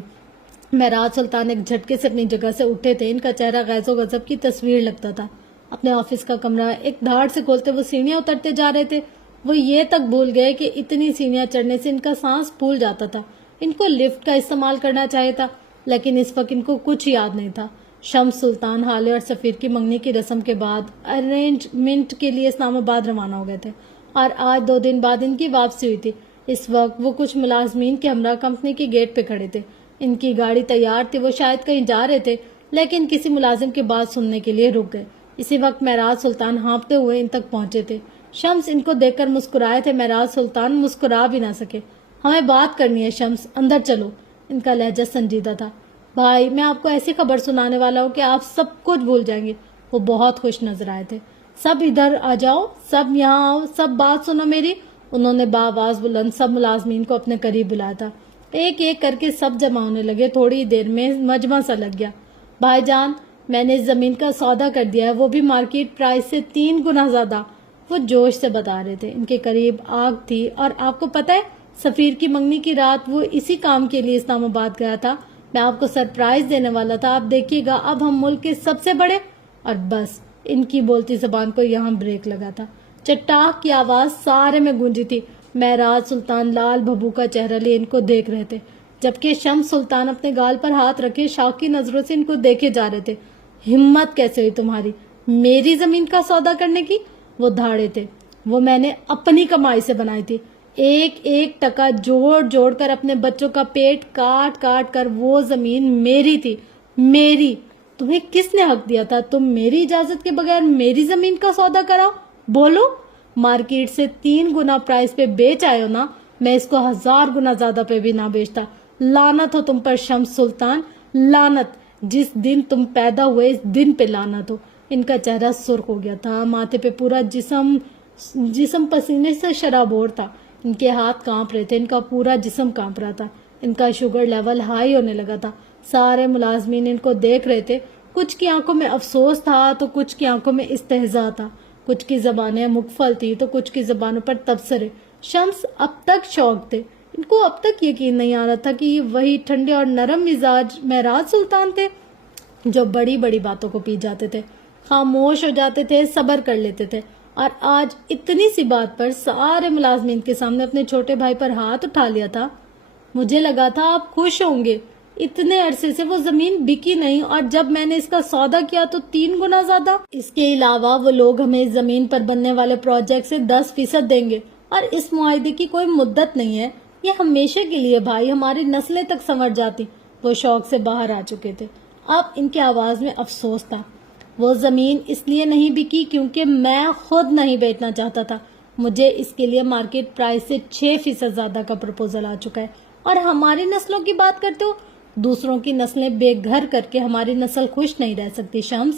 معراج سلطان ایک جھٹکے سے اپنی جگہ سے اٹھے تھے. ان کا چہرہ غیظ و غضب کی تصویر لگتا تھا. اپنے آفس کا کمرہ ایک دھاڑ سے کھولتے وہ سیڑھیاں اترتے جا رہے تھے. وہ یہ تک بھول گئے کہ اتنی سیڑھیاں چڑھنے سے ان کا سانس پھول جاتا تھا. ان کو لفٹ کا استعمال کرنا چاہیے تھا، لیکن اس وقت ان کو کچھ یاد نہیں تھا. شمس سلطان حالے اور سفیر کی منگنی کی رسم کے بعد ارینجمنٹ کے لیے اسلام آباد روانہ ہو گئے تھے اور آج 2 دن بعد ان کی واپسی ہوئی تھی. اس وقت وہ کچھ ملازمین کے ہمراہ کمپنی کے گیٹ پہ کھڑے تھے. ان کی گاڑی تیار تھی. وہ شاید کہیں جا رہے تھے، لیکن کسی ملازم کی بات سننے کے لیے رک گئے. اسی وقت معراج سلطان ہانپتے ہوئے ان تک پہنچے تھے. شمس ان کو دیکھ کر مسکرائے تھے. معراج سلطان مسکرا بھی نہ سکے. ہمیں بات کرنی ہے شمس، اندر چلو. ان کا لہجہ سنجیدہ تھا. بھائی، میں آپ کو ایسی خبر سنانے والا ہوں کہ آپ سب کچھ بھول جائیں گے. وہ بہت خوش نظر آئے تھے. سب ادھر آ جاؤ، سب یہاں آؤ، سب بات سنو میری. انہوں نے بآواز بلند سب ملازمین کو اپنے قریب بلایا تھا. ایک ایک کر کے سب جمع ہونے لگے. تھوڑی دیر میں مجمع سا لگ گیا. بھائی جان، میں نے اس زمین کا سودا کر دیا ہے، وہ بھی مارکیٹ پرائس سے 3 گنا زیادہ. وہ جوش سے بتا رہے تھے. ان کے قریب آگ تھی. اور آپ کو پتہ ہے، سفیر کی منگنی کی رات وہ اسی کام کے لیے اسلام آباد گیا تھا. میں آپ کو سرپرائز دینے والا تھا. آپ دیکھیے گا، اب ہم ملک کے سب سے بڑے. اور بس ان کی بولتی زبان کو یہاں بریک لگا تھا. چٹاک کی آواز سارے میں گونجی تھی. معراج سلطان لال بھبو کا چہرہ لیے ان کو دیکھ رہے تھے، جبکہ شمس سلطان اپنے گال پر ہاتھ رکھے شاکی نظروں سے ان کو دیکھے جا رہے تھے. ہمت کیسے ہوئی تمہاری میری زمین کا سودا کرنے کی؟ وہ دھاڑے تھے. وہ میں نے اپنی کمائی سے بنائی تھی. ایک ایک ٹکا جوڑ جوڑ کر اپنے بچوں کا پیٹ کاٹ کاٹ کر وہ زمین میری تھی. میری. تمہیں کس نے حق دیا تھا تم میری اجازت کے بغیر میری زمین کا سودا کراؤ؟ بولو. مارکیٹ سے 3 گنا پرائس پہ بیچ آئے ہو نا؟ میں اس کو 1000 گنا زیادہ پہ بھی نہ بیچتا. لعنت ہو تم پر شمس سلطان، لعنت. جس دن تم پیدا ہوئے اس دن پہ لعنت ہو. ان کا چہرہ سرخ ہو گیا تھا. ماتھے پہ پورا جسم پسینے سے شرابور تھا. ان کے ہاتھ کانپ رہے تھے. ان کا پورا جسم کانپ رہا تھا. ان کا شوگر لیول ہائی ہونے لگا تھا. سارے ملازمین ان کو دیکھ رہے تھے. کچھ کی آنکھوں میں افسوس تھا تو کچھ کی آنکھوں میں استہزاء تھا. کچھ کی زبانیں مکفل تھی تو کچھ کی زبانوں پر تبصرے. شمس اب تک شوق تھے. ان کو اب تک یقین نہیں آ رہا تھا کہ یہ وہی ٹھنڈے اور نرم مزاج معراج سلطان تھے جو بڑی بڑی باتوں کو پی جاتے تھے، خاموش ہو جاتے تھے، صبر کر لیتے تھے، اور آج اتنی سی بات پر سارے ملازمین کے سامنے اپنے چھوٹے بھائی پر ہاتھ اٹھا لیا تھا. مجھے لگا تھا آپ خوش ہوں گے. اتنے عرصے سے وہ زمین بکی نہیں اور جب میں نے اس کا سودا کیا تو 3 گنا زیادہ۔ اس کے علاوہ وہ لوگ ہمیں اس زمین پر بننے والے پروجیکٹ سے 10% دیں گے اور اس معاہدے کی کوئی مدت نہیں ہے، یہ ہمیشہ کے لیے بھائی، ہماری نسلیں تک سنور جاتی۔ وہ شوق سے باہر آ چکے تھے، اب ان کی آواز میں افسوس تھا۔ وہ زمین اس لیے نہیں بکی کیونکہ میں خود نہیں بیچنا چاہتا تھا، مجھے اس کے لیے مارکیٹ پرائس سے 6% زیادہ کا پروپوزل آ چکا ہے۔ اور ہماری نسلوں کی بات کرتے ہو، دوسروں کی نسلیں بے گھر کر کے ہماری نسل خوش نہیں رہ سکتی شمس۔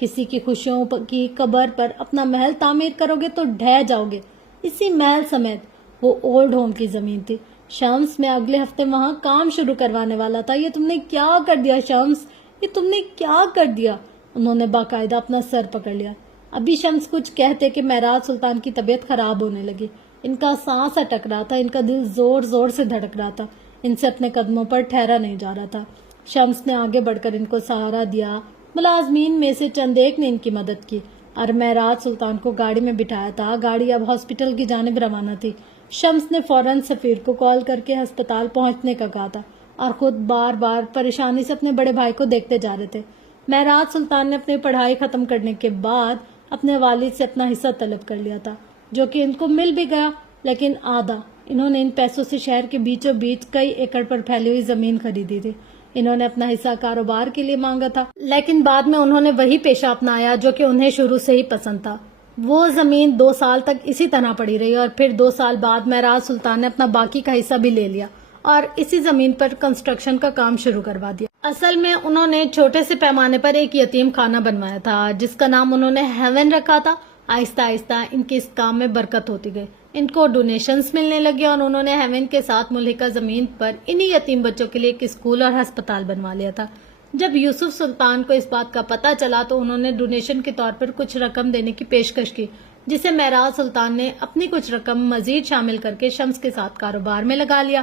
کسی کی خوشیوں کی قبر پر اپنا محل تعمیر کرو گے تو ڈھہ جاؤ گے، اسی محل سمیت۔ وہ اولڈ ہوم کی زمین تھی شمس، میں اگلے ہفتے وہاں کام شروع کروانے والا تھا۔ یہ تم نے کیا کر دیا شمس، یہ تم نے کیا کر دیا؟ انہوں نے باقاعدہ اپنا سر پکڑ لیا۔ ابھی شمس کچھ کہتے کہ معراج سلطان کی طبیعت خراب ہونے لگی، ان کا سانس اٹک رہا تھا، ان کا دل زور زور سے دھڑک رہا تھا، ان سے اپنے قدموں پر ٹھہرا نہیں جا رہا تھا۔ شمس نے آگے بڑھ کر ان کو سہارا دیا، ملازمین میں سے چند ایک نے ان کی مدد کی اور معراج سلطان کو گاڑی میں بٹھایا تھا۔ گاڑی اب ہاسپٹل کی جانب روانہ تھی۔ شمس نے فوراً سفیر کو کال کر کے ہسپتال پہنچنے کا کہا تھا اور خود بار بار پریشانی سے اپنے بڑے بھائی کو دیکھتے جا رہے تھے۔ معراج سلطان نے اپنی پڑھائی ختم کرنے کے بعد اپنے والد سے اپنا حصہ طلب کر لیا تھا، جو کہ ان کو مل بھی گیا، لیکن آدھا۔ انہوں نے ان پیسوں سے شہر کے بیچوں بیچ کئی ایکڑ پر پھیلی ہوئی زمین خریدی تھی۔ انہوں نے اپنا حصہ کاروبار کے لیے مانگا تھا، لیکن بعد میں انہوں نے وہی پیشہ اپنایا جو کہ انہیں شروع سے ہی پسند تھا۔ وہ زمین 2 سال تک اسی طرح پڑی رہی اور پھر 2 سال بعد معراج سلطان نے اپنا باقی کا حصہ بھی لے لیا اور اسی زمین پر کنسٹرکشن کا کام شروع کروا دیا۔ اصل میں انہوں نے چھوٹے سے پیمانے پر ایک یتیم خانہ بنوایا تھا جس کا نام انہوں نے ہیون رکھا تھا۔ آہستہ آہستہ ان کے اس کام میں برکت ہوتی گئی، ان کو ڈونیشنز ملنے لگے اور انہوں نے ہیون کے ساتھ ملحقہ زمین پر انہی یتیم بچوں کے لیے ایک اسکول اور ہسپتال بنوا لیا تھا۔ جب یوسف سلطان کو اس بات کا پتہ چلا تو انہوں نے ڈونیشن کے طور پر کچھ رقم دینے کی پیشکش کی، جسے معراج سلطان نے اپنی کچھ رقم مزید شامل کر کے شمس کے ساتھ کاروبار میں لگا لیا۔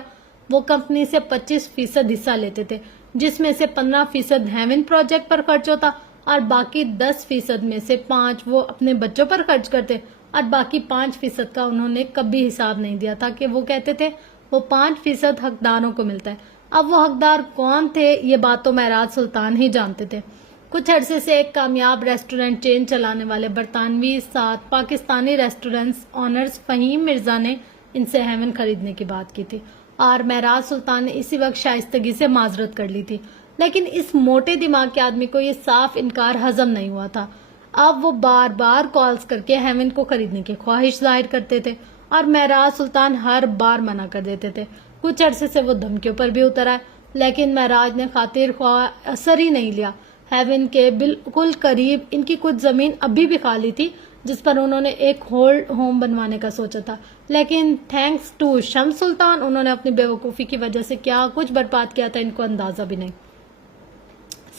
وہ کمپنی سے 25% حصہ لیتے تھے، جس میں سے 15% ہیون پروجیکٹ پر خرچ ہوتا اور باقی 10% میں سے 5 وہ اپنے بچوں پر خرچ کرتے اور باقی 5% کا انہوں نے کبھی حساب نہیں دیا تھا کہ وہ کہتے تھے وہ 5% حقداروں کو ملتا ہے۔ اب وہ حقدار کون تھے یہ بات تو معراج سلطان ہی جانتے تھے۔ کچھ عرصے سے ایک کامیاب ریسٹورنٹ چین چلانے والے برطانوی 7 پاکستانی ریسٹورنٹس آنرز فہیم مرزا نے ان سے ہیون خریدنے کی بات کی تھی اور معراج سلطان نے اسی وقت شائستگی سے معذرت کر لی تھی، لیکن اس موٹے دماغ کے آدمی کو یہ صاف انکار ہضم نہیں ہوا تھا۔ اب وہ بار بار کالز کر کے ہیون کو خریدنے کی خواہش ظاہر کرتے تھے اور معراج سلطان ہر بار منع کر دیتے تھے۔ کچھ عرصے سے وہ دھمکیوں پر بھی اتر آئے، لیکن معراج نے خاطر خواہ اثر ہی نہیں لیا۔ ہیون کے بالکل قریب ان کی کچھ زمین ابھی بھی خالی تھی جس پر انہوں نے ایک ہولڈ ہوم بنوانے کا سوچا تھا، لیکن تھینکس ٹو شمس سلطان انہوں نے اپنی بے وقوفی کی وجہ سے کیا کچھ برباد کیا تھا ان کو اندازہ بھی نہیں۔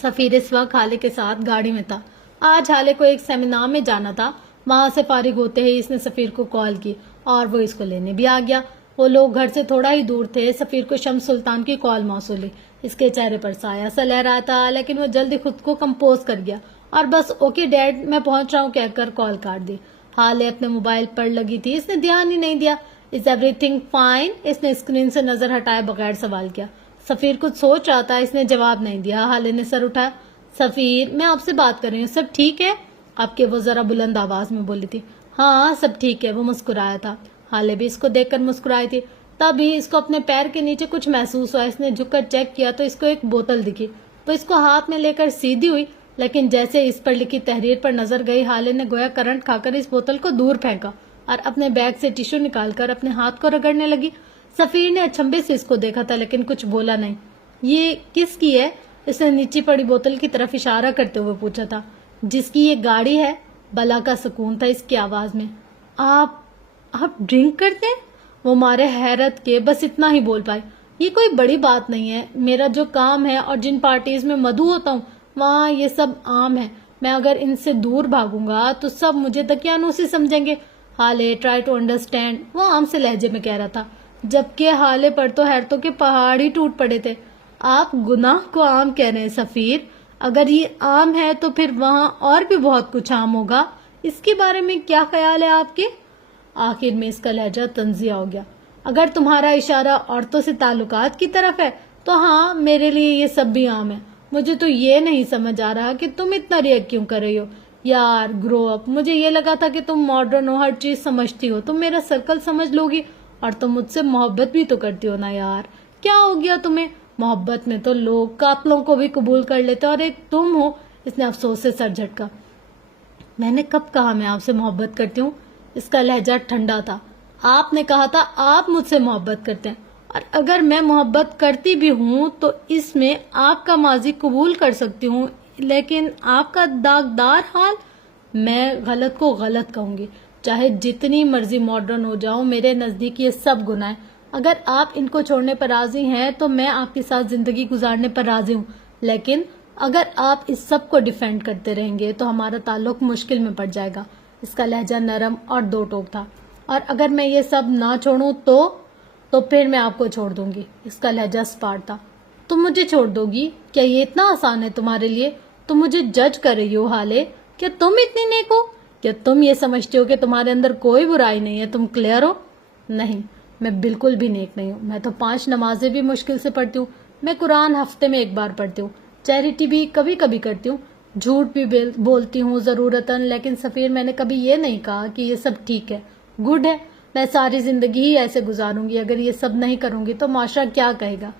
سفیر اس وقت حالے کے ساتھ گاڑی میں تھا۔ آج حالے کو ایک سیمینار میں جانا تھا، وہاں سے فارغ ہوتے ہی اس نے سفیر کو کال کی اور وہ اس کو لینے بھی آ گیا۔ وہ لوگ گھر سے تھوڑا ہی دور تھے۔ سفیر کو شمس سلطان کی کال موصول ہوئی، اس کے چہرے پر سایہ سا لہرا تھا، لیکن وہ جلدی خود کو کمپوز کر گیا اور بس اوکے ڈیڈ میں پہنچ رہا ہوں کہہ کر کال کاٹ دی۔ حالے اپنے موبائل پر لگی تھی، اس نے دھیان ہی نہیں دیا۔ Is every thing fine? اس نے اسکرین سے نظر ہٹائے بغیر سوال کیا۔ سفیر کچھ سوچ رہا تھا، اس نے جواب نہیں دیا۔ حالے نے سر اٹھایا۔ سفیر میں آپ سے بات کر رہی ہوں، سب ٹھیک ہے آپ کے؟ وہ ذرا بلند آواز میں بولی تھی۔ ہاں سب ٹھیک ہے، وہ مسکرایا تھا۔ حالے بھی اس کو دیکھ کر مسکرائی تھی۔ تبھی اس کو اپنے پیر کے نیچے کچھ محسوس ہوا۔ اس نے جھک کر چیک کیا تو اس کو ایک بوتل دکھی۔ وہ اس کو ہاتھ میں لے کر سیدھی ہوئی، لیکن جیسے اس پر لکھی تحریر پر نظر گئی، حالے نے گویا کرنٹ کھا کر اس بوتل کو دور پھینکا اور اپنے بیگ سے ٹیشو نکال کر اپنے ہاتھ کو رگڑنے لگی۔ سفیر نے اچنبے سے اس کو دیکھا تھا لیکن کچھ بولا نہیں۔ یہ کس کی ہے؟ اس نے نیچے پڑی بوتل کی طرف اشارہ کرتے ہوئے پوچھا تھا۔ جس کی یہ گاڑی ہے، بلا کا سکون تھا اس کی آواز میں۔ آپ ڈرنک کرتے ہیں؟ وہ مارے حیرت کے بس اتنا ہی بول پائے۔ یہ کوئی بڑی بات نہیں ہے، میرا جو کام ہے اور جن پارٹیز میں مدعو ہوتا ہوں وہاں یہ سب عام ہے۔ میں اگر ان سے دور بھاگوں گا تو سب مجھے دقیانوسی سمجھیں گے۔ حالے ٹرائی ٹو انڈرسٹینڈ، وہ عام سے لہجے میں کہہ رہا تھا، جبکہ حالے پر تو حیرتوں کے پہاڑ ہی ٹوٹ پڑے تھے۔ آپ گناہ کو عام کہہ رہے ہیں سفیر؟ اگر یہ عام ہے تو پھر وہاں اور بھی بہت کچھ عام ہوگا۔ اس کے بارے میں کیا خیال ہے آپ کے؟ آخر میں اس کا لہجہ تنزیہ ہو گیا۔ اگر تمہارا اشارہ عورتوں سے تعلقات کی طرف ہے تو ہاں میرے لیے یہ سب بھی عام ہے. مجھے تو یہ نہیں سمجھ آ رہا کہ تم اتنا ریئیکٹ کیوں کر رہی ہو. یار گرو اپ. مجھے یہ لگا تھا کہ تم ماڈرن ہو, ہر چیز سمجھتی ہو, تم میرا سرکل سمجھ لو گی, اور تم مجھ سے محبت بھی تو کرتی ہو نا یار. کیا ہو گیا تمہیں؟ محبت میں تو لوگ قاتلوں کو بھی قبول کر لیتے, اور ایک تم ہو. اس نے افسوس سے سر جھٹکا. میں نے کب کہا میں آپ سے محبت کرتی ہوں؟ اس کا لہجہ ٹھنڈا تھا. آپ نے کہا تھا آپ مجھ سے محبت کرتے ہیں, اور اگر میں محبت کرتی بھی ہوں تو اس میں آپ کا ماضی قبول کر سکتی ہوں, لیکن آپ کا داغدار حال, میں غلط کو غلط کہوں گی. چاہے جتنی مرضی ماڈرن ہو جاؤں, میرے نزدیک یہ سب گناہ ہیں. اگر آپ ان کو چھوڑنے پر راضی ہیں تو میں آپ کے ساتھ زندگی گزارنے پر راضی ہوں, لیکن اگر آپ اس سب کو ڈیفینڈ کرتے رہیں گے تو ہمارا تعلق مشکل میں پڑ جائے گا. اس کا لہجہ نرم اور دو ٹوک تھا. اور اگر میں یہ سب نہ چھوڑوں تو پھر میں آپ کو چھوڑ دوں گی. اس کا لہجہ سپاٹ تھا. تم مجھے چھوڑ دو گی؟ کیا یہ اتنا آسان ہے تمہارے لیے؟ تم مجھے جج کر رہی ہو حالے؟ کیا تم اتنی نیک ہو؟ کیا تم یہ سمجھتے ہو کہ تمہارے اندر کوئی برائی نہیں ہے؟ تم کلیئر ہو؟ نہیں, میں بالکل بھی نیک نہیں ہوں. میں تو 5 نمازیں بھی مشکل سے پڑھتی ہوں. میں قرآن ہفتے میں 1 بار پڑھتی ہوں. چیریٹی بھی کبھی کبھی کرتی ہوں. جھوٹ بھی بولتی ہوں ضرورتاً. لیکن سفیر, میں نے کبھی یہ نہیں کہا کہ یہ سب ٹھیک ہے, گڈ ہے. میں ساری زندگی ہی ایسے گزاروں گی. اگر یہ سب نہیں کروں گی تو معاشرہ کیا کہے گا؟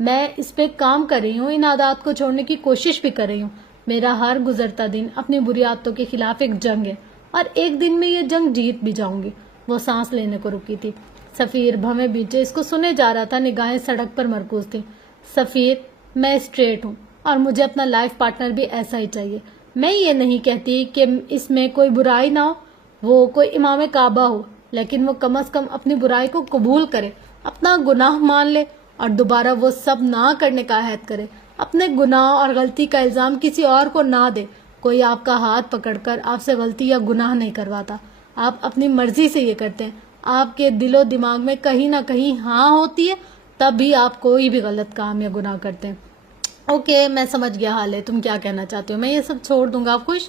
میں اس پہ کام کر رہی ہوں, ان عادات کو چھوڑنے کی کوشش بھی کر رہی ہوں. میرا ہر گزرتا دن اپنی بری عادتوں کے خلاف ایک جنگ ہے, اور ایک دن میں یہ جنگ جیت بھی جاؤں گی. وہ سانس لینے کو رکی تھی. سفیر بھویں بیچے اس کو سنے جا رہا تھا. نگاہیں سڑک پر مرکوز تھی. سفیر, میں اسٹریٹ ہوں, اور مجھے اپنا لائف پارٹنر بھی ایسا ہی چاہیے. میں یہ نہیں کہتی کہ اس میں کوئی برائی نہ ہو, وہ کوئی امام کعبہ ہو, لیکن وہ کم از کم اپنی برائی کو قبول کرے, اپنا گناہ مان لے, اور دوبارہ وہ سب نہ کرنے کا عہد کرے. اپنے گناہ اور غلطی کا الزام کسی اور کو نہ دے. کوئی آپ کا ہاتھ پکڑ کر آپ سے غلطی یا گناہ نہیں کرواتا. آپ اپنی مرضی سے یہ کرتے ہیں. آپ کے دل و دماغ میں کہیں نہ کہیں ہاں ہوتی ہے, تب بھی آپ کوئی بھی غلط کام یا گناہ کرتے ہیں. اوکے, میں سمجھ گیا حال ہے, تم کیا کہنا چاہتے ہو. میں یہ سب چھوڑ دوں گا, آپ خوش؟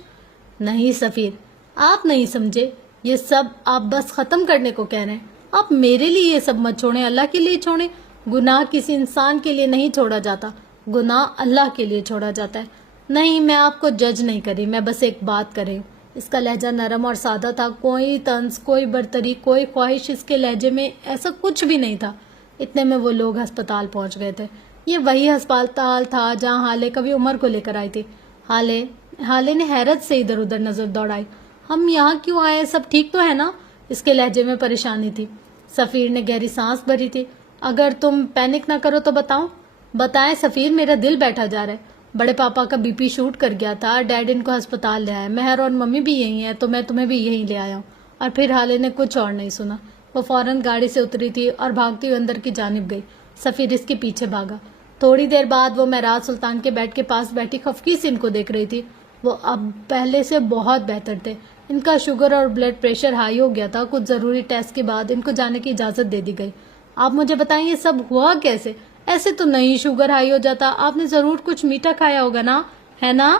نہیں سفیر, آپ نہیں سمجھے. یہ سب آپ بس ختم کرنے کو کہہ رہے ہیں. آپ میرے لیے یہ سب مت چھوڑیں, اللہ کے لیے چھوڑیں. گناہ کسی انسان کے لیے نہیں چھوڑا جاتا, گناہ اللہ کے لیے چھوڑا جاتا ہے. نہیں, میں آپ کو جج نہیں کری, میں بس ایک بات کر رہی ہوں. اس کا لہجہ نرم اور سادہ تھا. کوئی طنز, کوئی برتری, کوئی خواہش اس کے لہجے میں ایسا کچھ بھی نہیں تھا. اتنے میں وہ لوگ ہسپتال پہنچ گئے تھے. یہ وہی ہسپتال تھا جہاں حالے کبھی عمر کو لے کر آئی تھی. حالے نے حیرت سے ادھر ادھر نظر دوڑائی. ہم یہاں کیوں آئے؟ سب ٹھیک تو ہے نا؟ اس کے لہجے میں پریشانی تھی. سفیر نے گہری سانس بھری تھی. اگر تم پینک نہ کرو تو بتاؤں. بتائیں سفیر, میرا دل بیٹھا جا رہا ہے. بڑے پاپا کا بی پی شوٹ کر گیا تھا, ڈیڈ ان کو ہسپتال لے آئے. مہر اور ممی بھی یہی ہیں, تو میں تمہیں بھی یہیں لے آیا ہوں. اور پھر حالے نے کچھ اور نہیں سنا. وہ فوراً گاڑی سے اتری تھی اور بھاگتی ہوئی اندر کی جانب گئی. سفیر اس کے پیچھے بھاگا. تھوڑی دیر بعد وہ معراج سلطان کے بیڈ کے پاس بیٹھی خفقی سے ان کو دیکھ رہی تھی. وہ اب پہلے سے بہت بہتر تھے. ان کا شوگر اور بلڈ پریشر ہائی ہو گیا تھا. کچھ ضروری ٹیسٹ کے بعد ان کو جانے کی اجازت دے دی گئی. آپ مجھے بتائیں یہ سب ہوا کیسے؟ ایسے تو نہیں شوگر ہائی ہو جاتا. آپ نے ضرور کچھ میٹھا کھایا ہوگا نا, ہے نا؟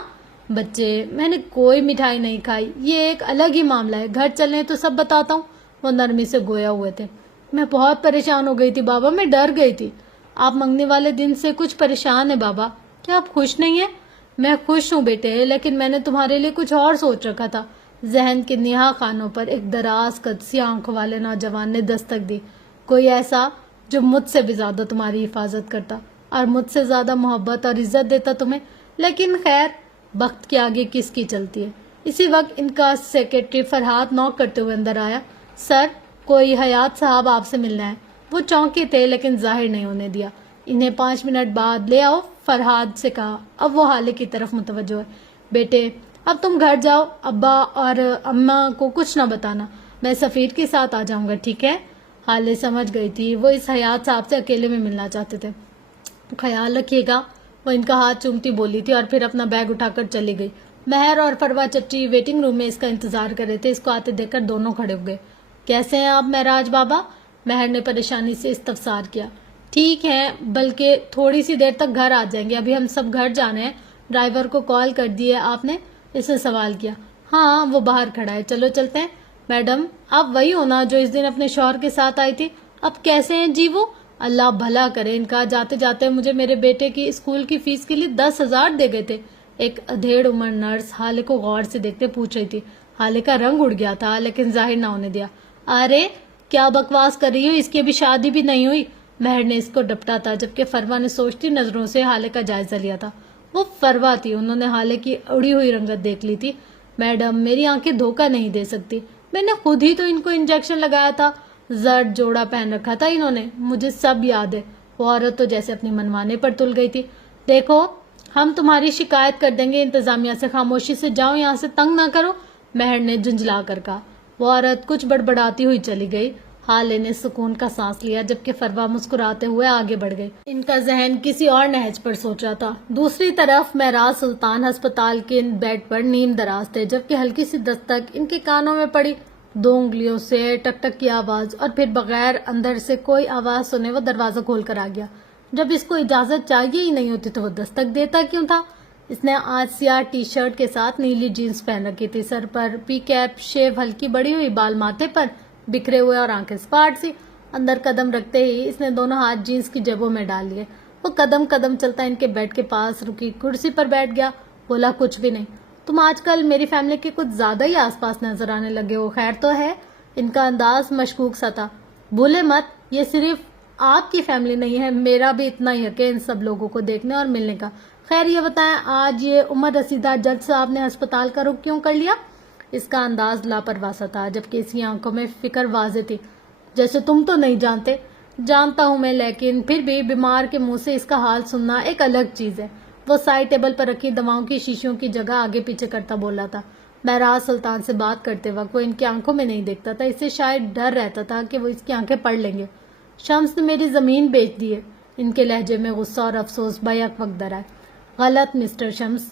بچے, میں نے کوئی مٹھائی نہیں کھائی. یہ ایک الگ ہی معاملہ ہے. گھر چلیں تو سب بتاتا ہوں. وہ نرمی سے گویا ہوئے تھے. میں بہت پریشان ہو گئی تھی بابا, میں ڈر گئی تھی. آپ منگنے والے دن سے کچھ پریشان ہیں بابا. کیا آپ خوش نہیں ہیں؟ میں خوش ہوں بیٹے, لیکن میں نے تمہارے لیے کچھ اور سوچ رکھا تھا. ذہن کے نہا خانوں پر ایک دراز قد سی آنکھوں والے نوجوان نے دستک دی. کوئی ایسا جو مجھ سے بھی زیادہ تمہاری حفاظت کرتا اور مجھ سے زیادہ محبت اور عزت دیتا تمہیں. لیکن خیر, وقت کے آگے کس کی چلتی ہے. اسی وقت ان کا سیکرٹری فرحاد نوک کرتے ہوئے اندر آیا. سر, کوئی حیات صاحب آپ سے ملنا ہے. وہ چونکے تھے لیکن ظاہر نہیں ہونے دیا. انہیں 5 منٹ بعد لے آؤ, فرحاد سے کہا. اب وہ حالے کی طرف متوجہ ہے. بیٹے, اب تم گھر جاؤ. ابا اور اماں کو کچھ نہ بتانا. میں سفیر کے ساتھ آ جاؤں گا, ٹھیک ہے؟ حالے سمجھ گئی تھی وہ اس حیات صاحب سے اکیلے میں ملنا چاہتے تھے. خیال رکھیے گا, وہ ان کا ہاتھ چومتی بولی تھی اور پھر اپنا بیگ اٹھا کر چلی گئی. مہر اور فروا چچی ویٹنگ روم میں اس کا انتظار کر رہے تھے. اس کو آتے دیکھ کر دونوں کھڑے ہو گئے. کیسے ہیں آپ معراج بابا؟ مہر نے پریشانی سے استفسار کیا. ٹھیک ہے, بلکہ تھوڑی سی دیر تک گھر آ جائیں گے. ابھی ہم سب گھر جانے ہیں. ڈرائیور کو کال کر دی ہے آپ نے؟ اس نے سوال کیا. ہاں, وہ باہر کھڑا ہے. چلو چلتے ہیں. میڈم, آپ وہی ہو نا جو اس دن اپنے شوہر کے ساتھ آئی تھی؟ اب کیسے ہیں جی وہ؟ اللہ بھلا کرے ان کا، جاتے جاتے مجھے میرے بیٹے کی اسکول کی فیس کے لیے 10,000 دے گئے تھے۔ ایک ادھیڑ عمر نرس حالے کو غور سے دیکھتے پوچھ رہی تھی۔ حالے کا رنگ اڑ گیا تھا لیکن ظاہر نہ ہونے دیا۔ ارے کیا بکواس کر رہی ہو، اس کی ابھی شادی بھی نہیں ہوئی۔ مہر نے اس کو ڈپٹا تھا جبکہ فروا نے سوچتی نظروں سے حالے کا جائزہ لیا تھا۔ وہ فروا تھی، انہوں نے حالے کی اڑی ہوئی رنگت دیکھ لی تھی۔ میڈم میری آنکھیں دھوکہ نہیں دے سکتی، میں نے خود ہی تو ان کو انجیکشن لگایا تھا، زرد جوڑا پہن رکھا تھا انہوں نے، مجھے سب یاد ہے۔ وہ عورت تو جیسے اپنی منمانے پر تل گئی تھی۔ دیکھو ہم تمہاری شکایت کر دیں گے انتظامیہ سے، خاموشی سے جاؤ یہاں سے، تنگ نہ کرو، مہر نے جھنجھلا کر کہا۔ وہ عورت کچھ بڑبڑاتی ہوئی چلی گئی۔ حالے نے سکون کا سانس لیا جبکہ فروا مسکراتے ہوئے آگے بڑھ گئی۔ ان کا ذہن کسی اور نہج پر سوچ رہا تھا۔ دوسری طرف معراج سلطان ہسپتال کے بیڈ پر نیم دراز تھے جبکہ ہلکی سی دستک ان کے کانوں میں پڑی۔ 2 انگلیوں سے ٹک ٹک کی آواز اور پھر بغیر اندر سے کوئی آواز سنے وہ دروازہ کھول کر آ گیا۔ جب اس کو اجازت چاہیے ہی نہیں ہوتی تو وہ دستک دیتا کیوں تھا؟ اس نے آج سیاہ ٹی شرٹ کے ساتھ نیلی جینس پہن رکھی تھی، سر پر پی کیپ، شیو ہلکی بڑی ہوئی، بال ماتھے پر بکھرے ہوئے اور آنکھیں سپاٹ سی۔ اندر قدم رکھتے ہی اس نے دونوں ہاتھ جینس کی جیبوں میں ڈال لیے۔ وہ قدم قدم چلتا ان کے بیڈ کے پاس رکی کرسی پر بیٹھ گیا۔ بولا کچھ بھی نہیں، تم آج کل میری فیملی کے کچھ زیادہ ہی آس پاس نظر آنے لگے ہو، خیر تو ہے؟ ان کا انداز مشکوک سا تھا۔ بھولے مت یہ صرف آپ کی فیملی نہیں ہے، میرا بھی اتنا ہی حق ہے ان سب لوگوں کو دیکھنے اور ملنے کا۔ خیر یہ بتائیں آج یہ عمر رسیدہ جج صاحب نے ہسپتال کا رخ کیوں کر لیا؟ اس کا انداز لاپرواہ سا تھا جبکہ اس کی آنکھوں میں فکر واضح تھی۔ جیسے تم تو نہیں جانتے۔ جانتا ہوں میں، لیکن پھر بھی بیمار کے منہ سے اس کا حال سننا ایک الگ چیز ہے۔ وہ سائڈ ٹیبل پر رکھی دواؤں کی شیشیوں کی جگہ آگے پیچھے کرتا بولا تھا۔ معراج سلطان سے بات کرتے وقت وہ ان کی آنکھوں میں نہیں دیکھتا تھا، اس سے شاید ڈر رہتا تھا کہ وہ اس کی آنکھیں پڑھ لیں گے۔ شمس نے میری زمین بیچ دی ہے، ان کے لہجے میں غصہ اور افسوس بیک وقت در آئے۔ غلط مسٹر شمس،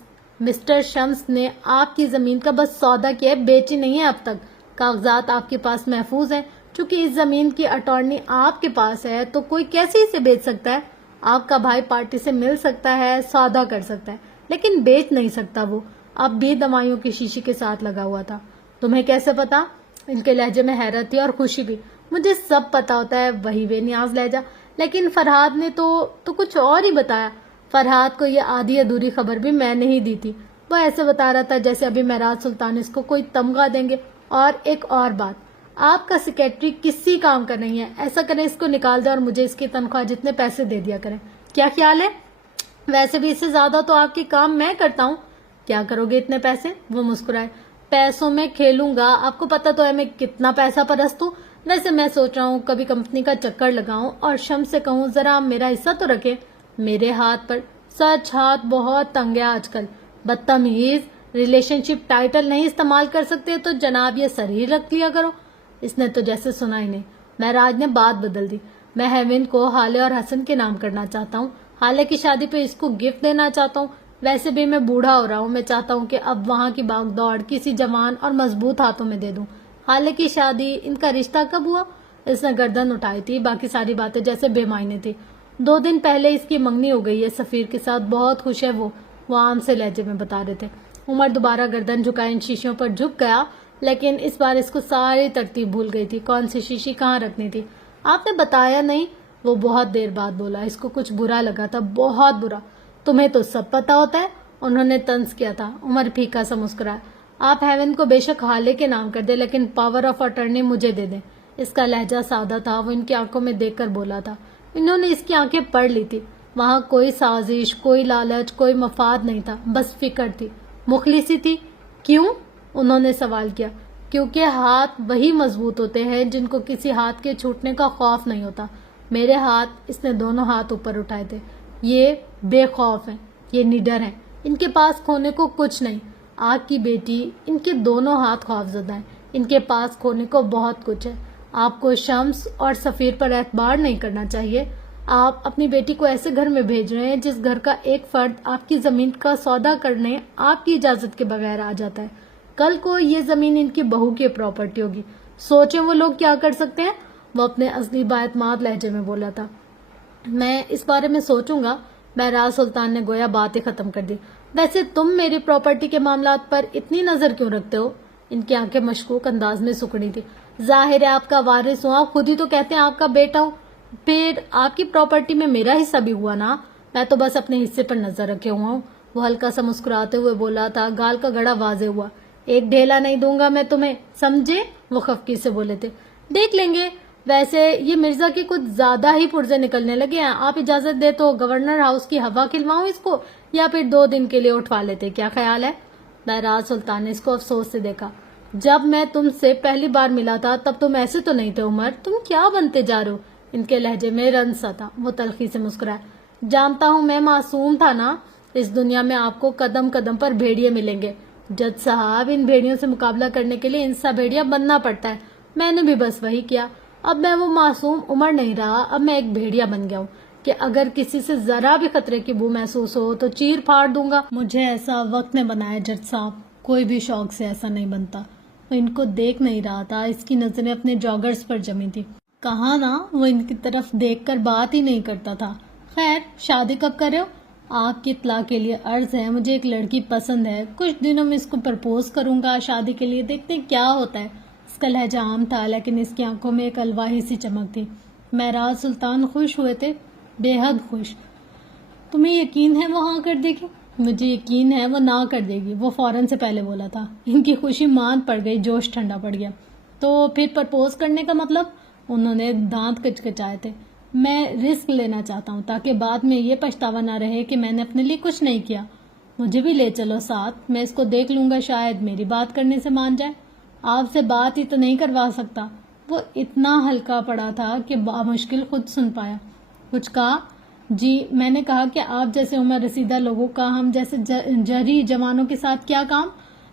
مسٹر شمس نے آپ کی زمین کا بس سودا کیا ہے، بیچی نہیں ہے اب تک۔ کاغذات آپ کے پاس محفوظ ہیں، چونکہ اس زمین کی اٹارنی آپ کے پاس ہے تو کوئی کیسے اسے بیچ سکتا ہے؟ آپ کا بھائی پارٹی سے مل سکتا ہے، سودا کر سکتا ہے، لیکن بیچ نہیں سکتا۔ وہ اب بھی دوائیوں کی شیشی کے ساتھ لگا ہوا تھا۔ تمہیں کیسے پتا؟ ان کے لہجے میں حیرت تھی اور خوشی بھی۔ مجھے سب پتا ہوتا ہے، وہی بے نیاز لہجہ، لیکن فرحاد نے تو کچھ اور ہی بتایا۔ فرحاد کو یہ آدھی ادھوری خبر بھی میں نے ہی دی تھی، وہ ایسے بتا رہا تھا جیسے ابھی معراج سلطان اس کو کوئی تمغہ دیں گے۔ اور ایک اور بات، آپ کا سیکریٹری کسی کام کا نہیں ہے، ایسا کریں اس کو نکال دیں اور مجھے اس کی تنخواہ جتنے پیسے دے دیا کریں۔ کیا خیال ہے؟ ویسے بھی اس سے زیادہ تو آپ کے کام میں کرتا ہوں۔ کیا کرو گے اتنے پیسے؟ وہ مسکرائے۔ پیسوں میں کھیلوں گا، آپ کو پتا تو ہے میں کتنا پیسہ پرست ہوں۔ ویسے میں سوچ رہا ہوں کبھی کمپنی کا چکر لگاؤں اور شمس سے کہوں ذرا میرا حصہ تو رکھے میرے ہاتھ پر۔ سچ ہاتھ بہت تنگ ہے آج کل۔ بدتمیز، ریلیشن شپ ٹائٹل نہیں استعمال کر سکتے تو جناب یہ سر ہی رکھ لیا کرو۔ اس نے تو جیسے سنا ہی نہیں۔ معراج نے بات بدل دی۔ میں ہیوین کو حالے اور حسن کے نام کرنا چاہتا ہوں، حالے کی شادی پہ اس کو گفٹ دینا چاہتا ہوں۔ ویسے بھی میں بوڑھا ہو رہا ہوں، میں چاہتا ہوں کہ اب وہاں کی باغ دوڑ کسی جوان اور مضبوط ہاتھوں میں دے دوں۔ حالے کی شادی، ان کا رشتہ کب ہوا؟ اس نے گردن اٹھائی تھی، باقی ساری باتیں جیسے بے معنی تھی۔ 2 دن پہلے اس کی منگنی ہو گئی ہے سفیر کے ساتھ، بہت خوش ہے وہ عام سے لہجے میں بتا رہے تھے۔ عمر دوبارہ گردن جھکائے ان شیشیوں پر جھک گیا، لیکن اس بار اس کو ساری ترتیب بھول گئی تھی، کون سی شیشی کہاں رکھنی تھی۔ آپ نے بتایا نہیں؟ وہ بہت دیر بعد بولا۔ اس کو کچھ برا لگا تھا، بہت برا۔ تمہیں تو سب پتا ہوتا ہے، انہوں نے طنز کیا تھا۔ عمر پھیکا سا مسکرایا۔ آپ ہیون کو بے شک حالے کے نام کر دیں لیکن پاور آف اٹرنی مجھے دے دیں۔ اس کا لہجہ سادہ تھا، وہ ان کی آنکھوں میں دیکھ کر بولا تھا۔ انہوں نے اس کی آنکھیں پڑھ لی تھی، وہاں کوئی سازش، کوئی لالچ، کوئی مفاد نہیں تھا، بس فکر تھی، مخلصی تھی۔ کیوں؟ انہوں نے سوال کیا۔ کیونکہ ہاتھ وہی مضبوط ہوتے ہیں جن کو کسی ہاتھ کے چھوٹنے کا خوف نہیں ہوتا۔ میرے ہاتھ، اس نے دونوں ہاتھ اوپر اٹھائے تھے، یہ بے خوف ہیں، یہ نڈر ہیں، ان کے پاس کھونے کو کچھ نہیں۔ آگ کی بیٹی، ان کے دونوں ہاتھ خوفزدہ ہیں، ان کے پاس کھونے کو بہت کچھ ہے۔ آپ کو شمس اور سفیر پر اعتبار نہیں کرنا چاہیے۔ آپ اپنی بیٹی کو ایسے گھر میں بھیج رہے ہیں جس گھر کا ایک فرد آپ کی زمین کا سودا کرنے آپ کی اجازت کے بغیر آ جاتا ہے۔ کل کو یہ زمین ان کی بہو کی پراپرٹی ہوگی، سوچیں وہ لوگ کیا کر سکتے ہیں۔ وہ اپنے اصلی بااعتماد لہجے میں بولا تھا۔ میں اس بارے میں سوچوں گا۔ معراج سلطان نے گویا بات ہی ختم کر دی۔ ویسے تم میری پراپرٹی کے معاملات پر اتنی نظر کیوں رکھتے ہو؟ ان کی آنکھیں مشکوک انداز میں سکڑی تھی۔ ظاہر ہے آپ کا وارث ہوں، آپ خود ہی تو کہتے ہیں آپ کا بیٹا ہوں۔ پھر آپ کی پراپرٹی میں میرا حصہ بھی ہوا نا، میں تو بس اپنے حصے پر نظر رکھے ہوا ہوں. وہ ہلکا سا مسکراتے ہوئے بولا تھا. گال کا گڑا واضح ہوا. ایک ڈھیلا نہیں دوں گا میں تمہیں، سمجھے؟ وہ خفگی سے بولے تھے. دیکھ لیں گے. ویسے یہ مرزا کے کچھ زیادہ ہی پرزے نکلنے لگے ہیں. آپ اجازت دے تو گورنر ہاؤس کی ہوا کھلواؤں اس کو، یا پھر 2 دن کے لیے اٹھوا لیتے، کیا خیال ہے؟ بہرحال سلطان نے اس کو افسوس سے دیکھا. جب میں تم سے پہلی بار ملا تھا تب تم ایسے تو نہیں تھے عمر، تم کیا بنتے جا رہے ہو؟ ان کے لہجے میں رنج سا تھا. وہ تلخی سے مسکرائے. جانتا ہوں میں معصوم تھا نا. اس دنیا میں آپ کو قدم قدم پر بھیڑیے ملیں گے جج صاحب. ان بھیڑیوں سے مقابلہ کرنے کے لیے انسا بھیڑیا بننا پڑتا ہے. میں نے بھی بس وہی کیا. اب میں وہ معصوم عمر نہیں رہا، اب میں ایک بھیڑیا بن گیا ہوں کہ اگر کسی سے ذرا بھی خطرے کی بو محسوس ہو تو چیر پھاڑ دوں گا. مجھے ایسا وقت نے بنایا جج صاحب، کوئی بھی شوق سے ایسا نہیں بنتا. وہ ان کو دیکھ نہیں رہا تھا، اس کی نظریں اپنے جاگرز پر جمی تھی. کہاں نا وہ ان کی طرف دیکھ کر بات ہی نہیں کرتا تھا. خیر، شادی کب کرے ہو؟ آپ کی اطلاع کے لیے عرض ہے، مجھے ایک لڑکی پسند ہے. کچھ دنوں میں اس کو پرپوز کروں گا شادی کے لیے، دیکھتے ہیں کیا ہوتا ہے. اس کا لہجہ عام تھا لیکن اس کی آنکھوں میں ایک الواحی سی چمک تھی. مہراج سلطان خوش ہوئے تھے، بے حد خوش. تمہیں یقین ہے وہ ہاں کر دے گی؟ مجھے یقین ہے وہ نہ کر دے گی، وہ فوراً سے پہلے بولا تھا. ان کی خوشی ماند پڑ گئی، جوش ٹھنڈا پڑ گیا. تو پھر پرپوز کرنے کا مطلب؟ انہوں نے دانت کچکچائے تھے. میں رسک لینا چاہتا ہوں تاکہ بعد میں یہ پچھتاوا نہ رہے کہ میں نے اپنے لیے کچھ نہیں کیا. مجھے بھی لے چلو ساتھ، میں اس کو دیکھ لوں گا، شاید میری بات کرنے سے مان جائے. آپ سے بات ہی تو نہیں کروا سکتا. وہ اتنا ہلکا پڑا تھا کہ بامشکل خود سن پایا. کچھ کہا؟ جی میں نے کہا کہ آپ جیسے عمر رسیدہ لوگوں کا ہم جیسے جری جوانوں کے ساتھ کیا کام؟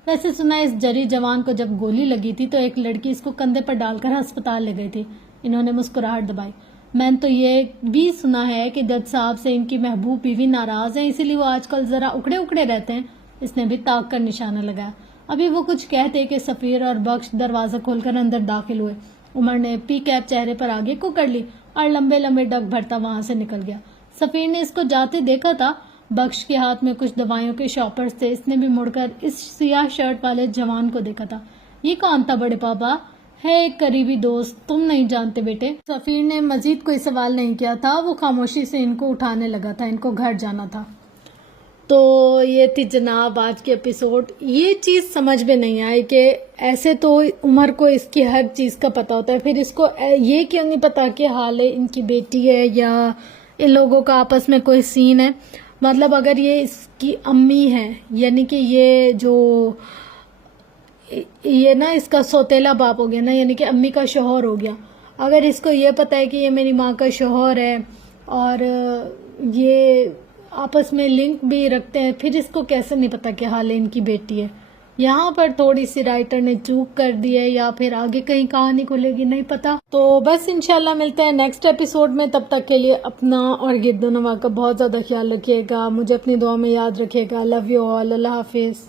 ویسے سنا اس جری جوان کو جب گولی لگی تھی تو ایک لڑکی اس کو کندھے پر ڈال کر ہسپتال لے گئی تھی. انہوں نے مسکراہٹ دبائی. میں نے تو یہ بھی سنا ہے کہ جج صاحب سے ان کی محبوب بیوی ناراض ہیں، اسی لیے وہ آج کل ذرا اکڑے اکڑے رہتے ہیں. اس نے بھی طاق کر نشانہ لگایا. ابھی وہ کچھ کہتے کہ سفیر اور بخش دروازہ کھول کر اندر داخل ہوئے. عمر نے پی کیپ چہرے پر آگے کو کر لی اور لمبے لمبے ڈگ بھرتا وہاں سے نکل گیا. سفیر نے اس کو جاتے دیکھا تھا. بخش کے ہاتھ میں کچھ دوائیوں کے شاپرز تھے. اس نے بھی مڑ کر اس سیاہ شرٹ والے جوان کو دیکھا تھا. یہ کون تھا بڑے پاپا؟ ہے ایک قریبی دوست، تم نہیں جانتے بیٹے؟ سفیر نے مزید کوئی سوال نہیں کیا تھا. وہ خاموشی سے ان کو اٹھانے لگا تھا. ان کو گھر جانا تھا. تو یہ تھی جناب آج کے ایپیسوڈ. یہ چیز سمجھ میں نہیں آئی کہ ایسے تو عمر کو اس کی ہر چیز کا پتہ ہوتا ہے، پھر اس کو یہ کیوں نہیں پتا کہ حالے ان کی بیٹی ہے یا ان لوگوں کا آپس میں کوئی سین ہے. مطلب اگر یہ اس کی امی ہے، یعنی کہ یہ نا اس کا سوتیلا باپ ہو گیا نا، یعنی کہ امی کا شوہر ہو گیا. اگر اس کو یہ پتا ہے کہ یہ میری ماں کا شوہر ہے اور یہ آپس میں لنک بھی رکھتے ہیں، پھر اس کو کیسے نہیں پتا کہ حالے ان کی بیٹی ہے؟ یہاں پر تھوڑی سی رائٹر نے چوک کر دی ہے یا پھر آگے کہیں کہانی کھلے گی، نہیں پتا. تو بس انشاءاللہ ملتے ہیں نیکسٹ ایپیسوڈ میں. تب تک کے لیے اپنا اور گرد و نواح کا بہت زیادہ خیال رکھیے گا. مجھے اپنی دعا میں یاد رکھیے گا. Love you all. اللہ حافظ.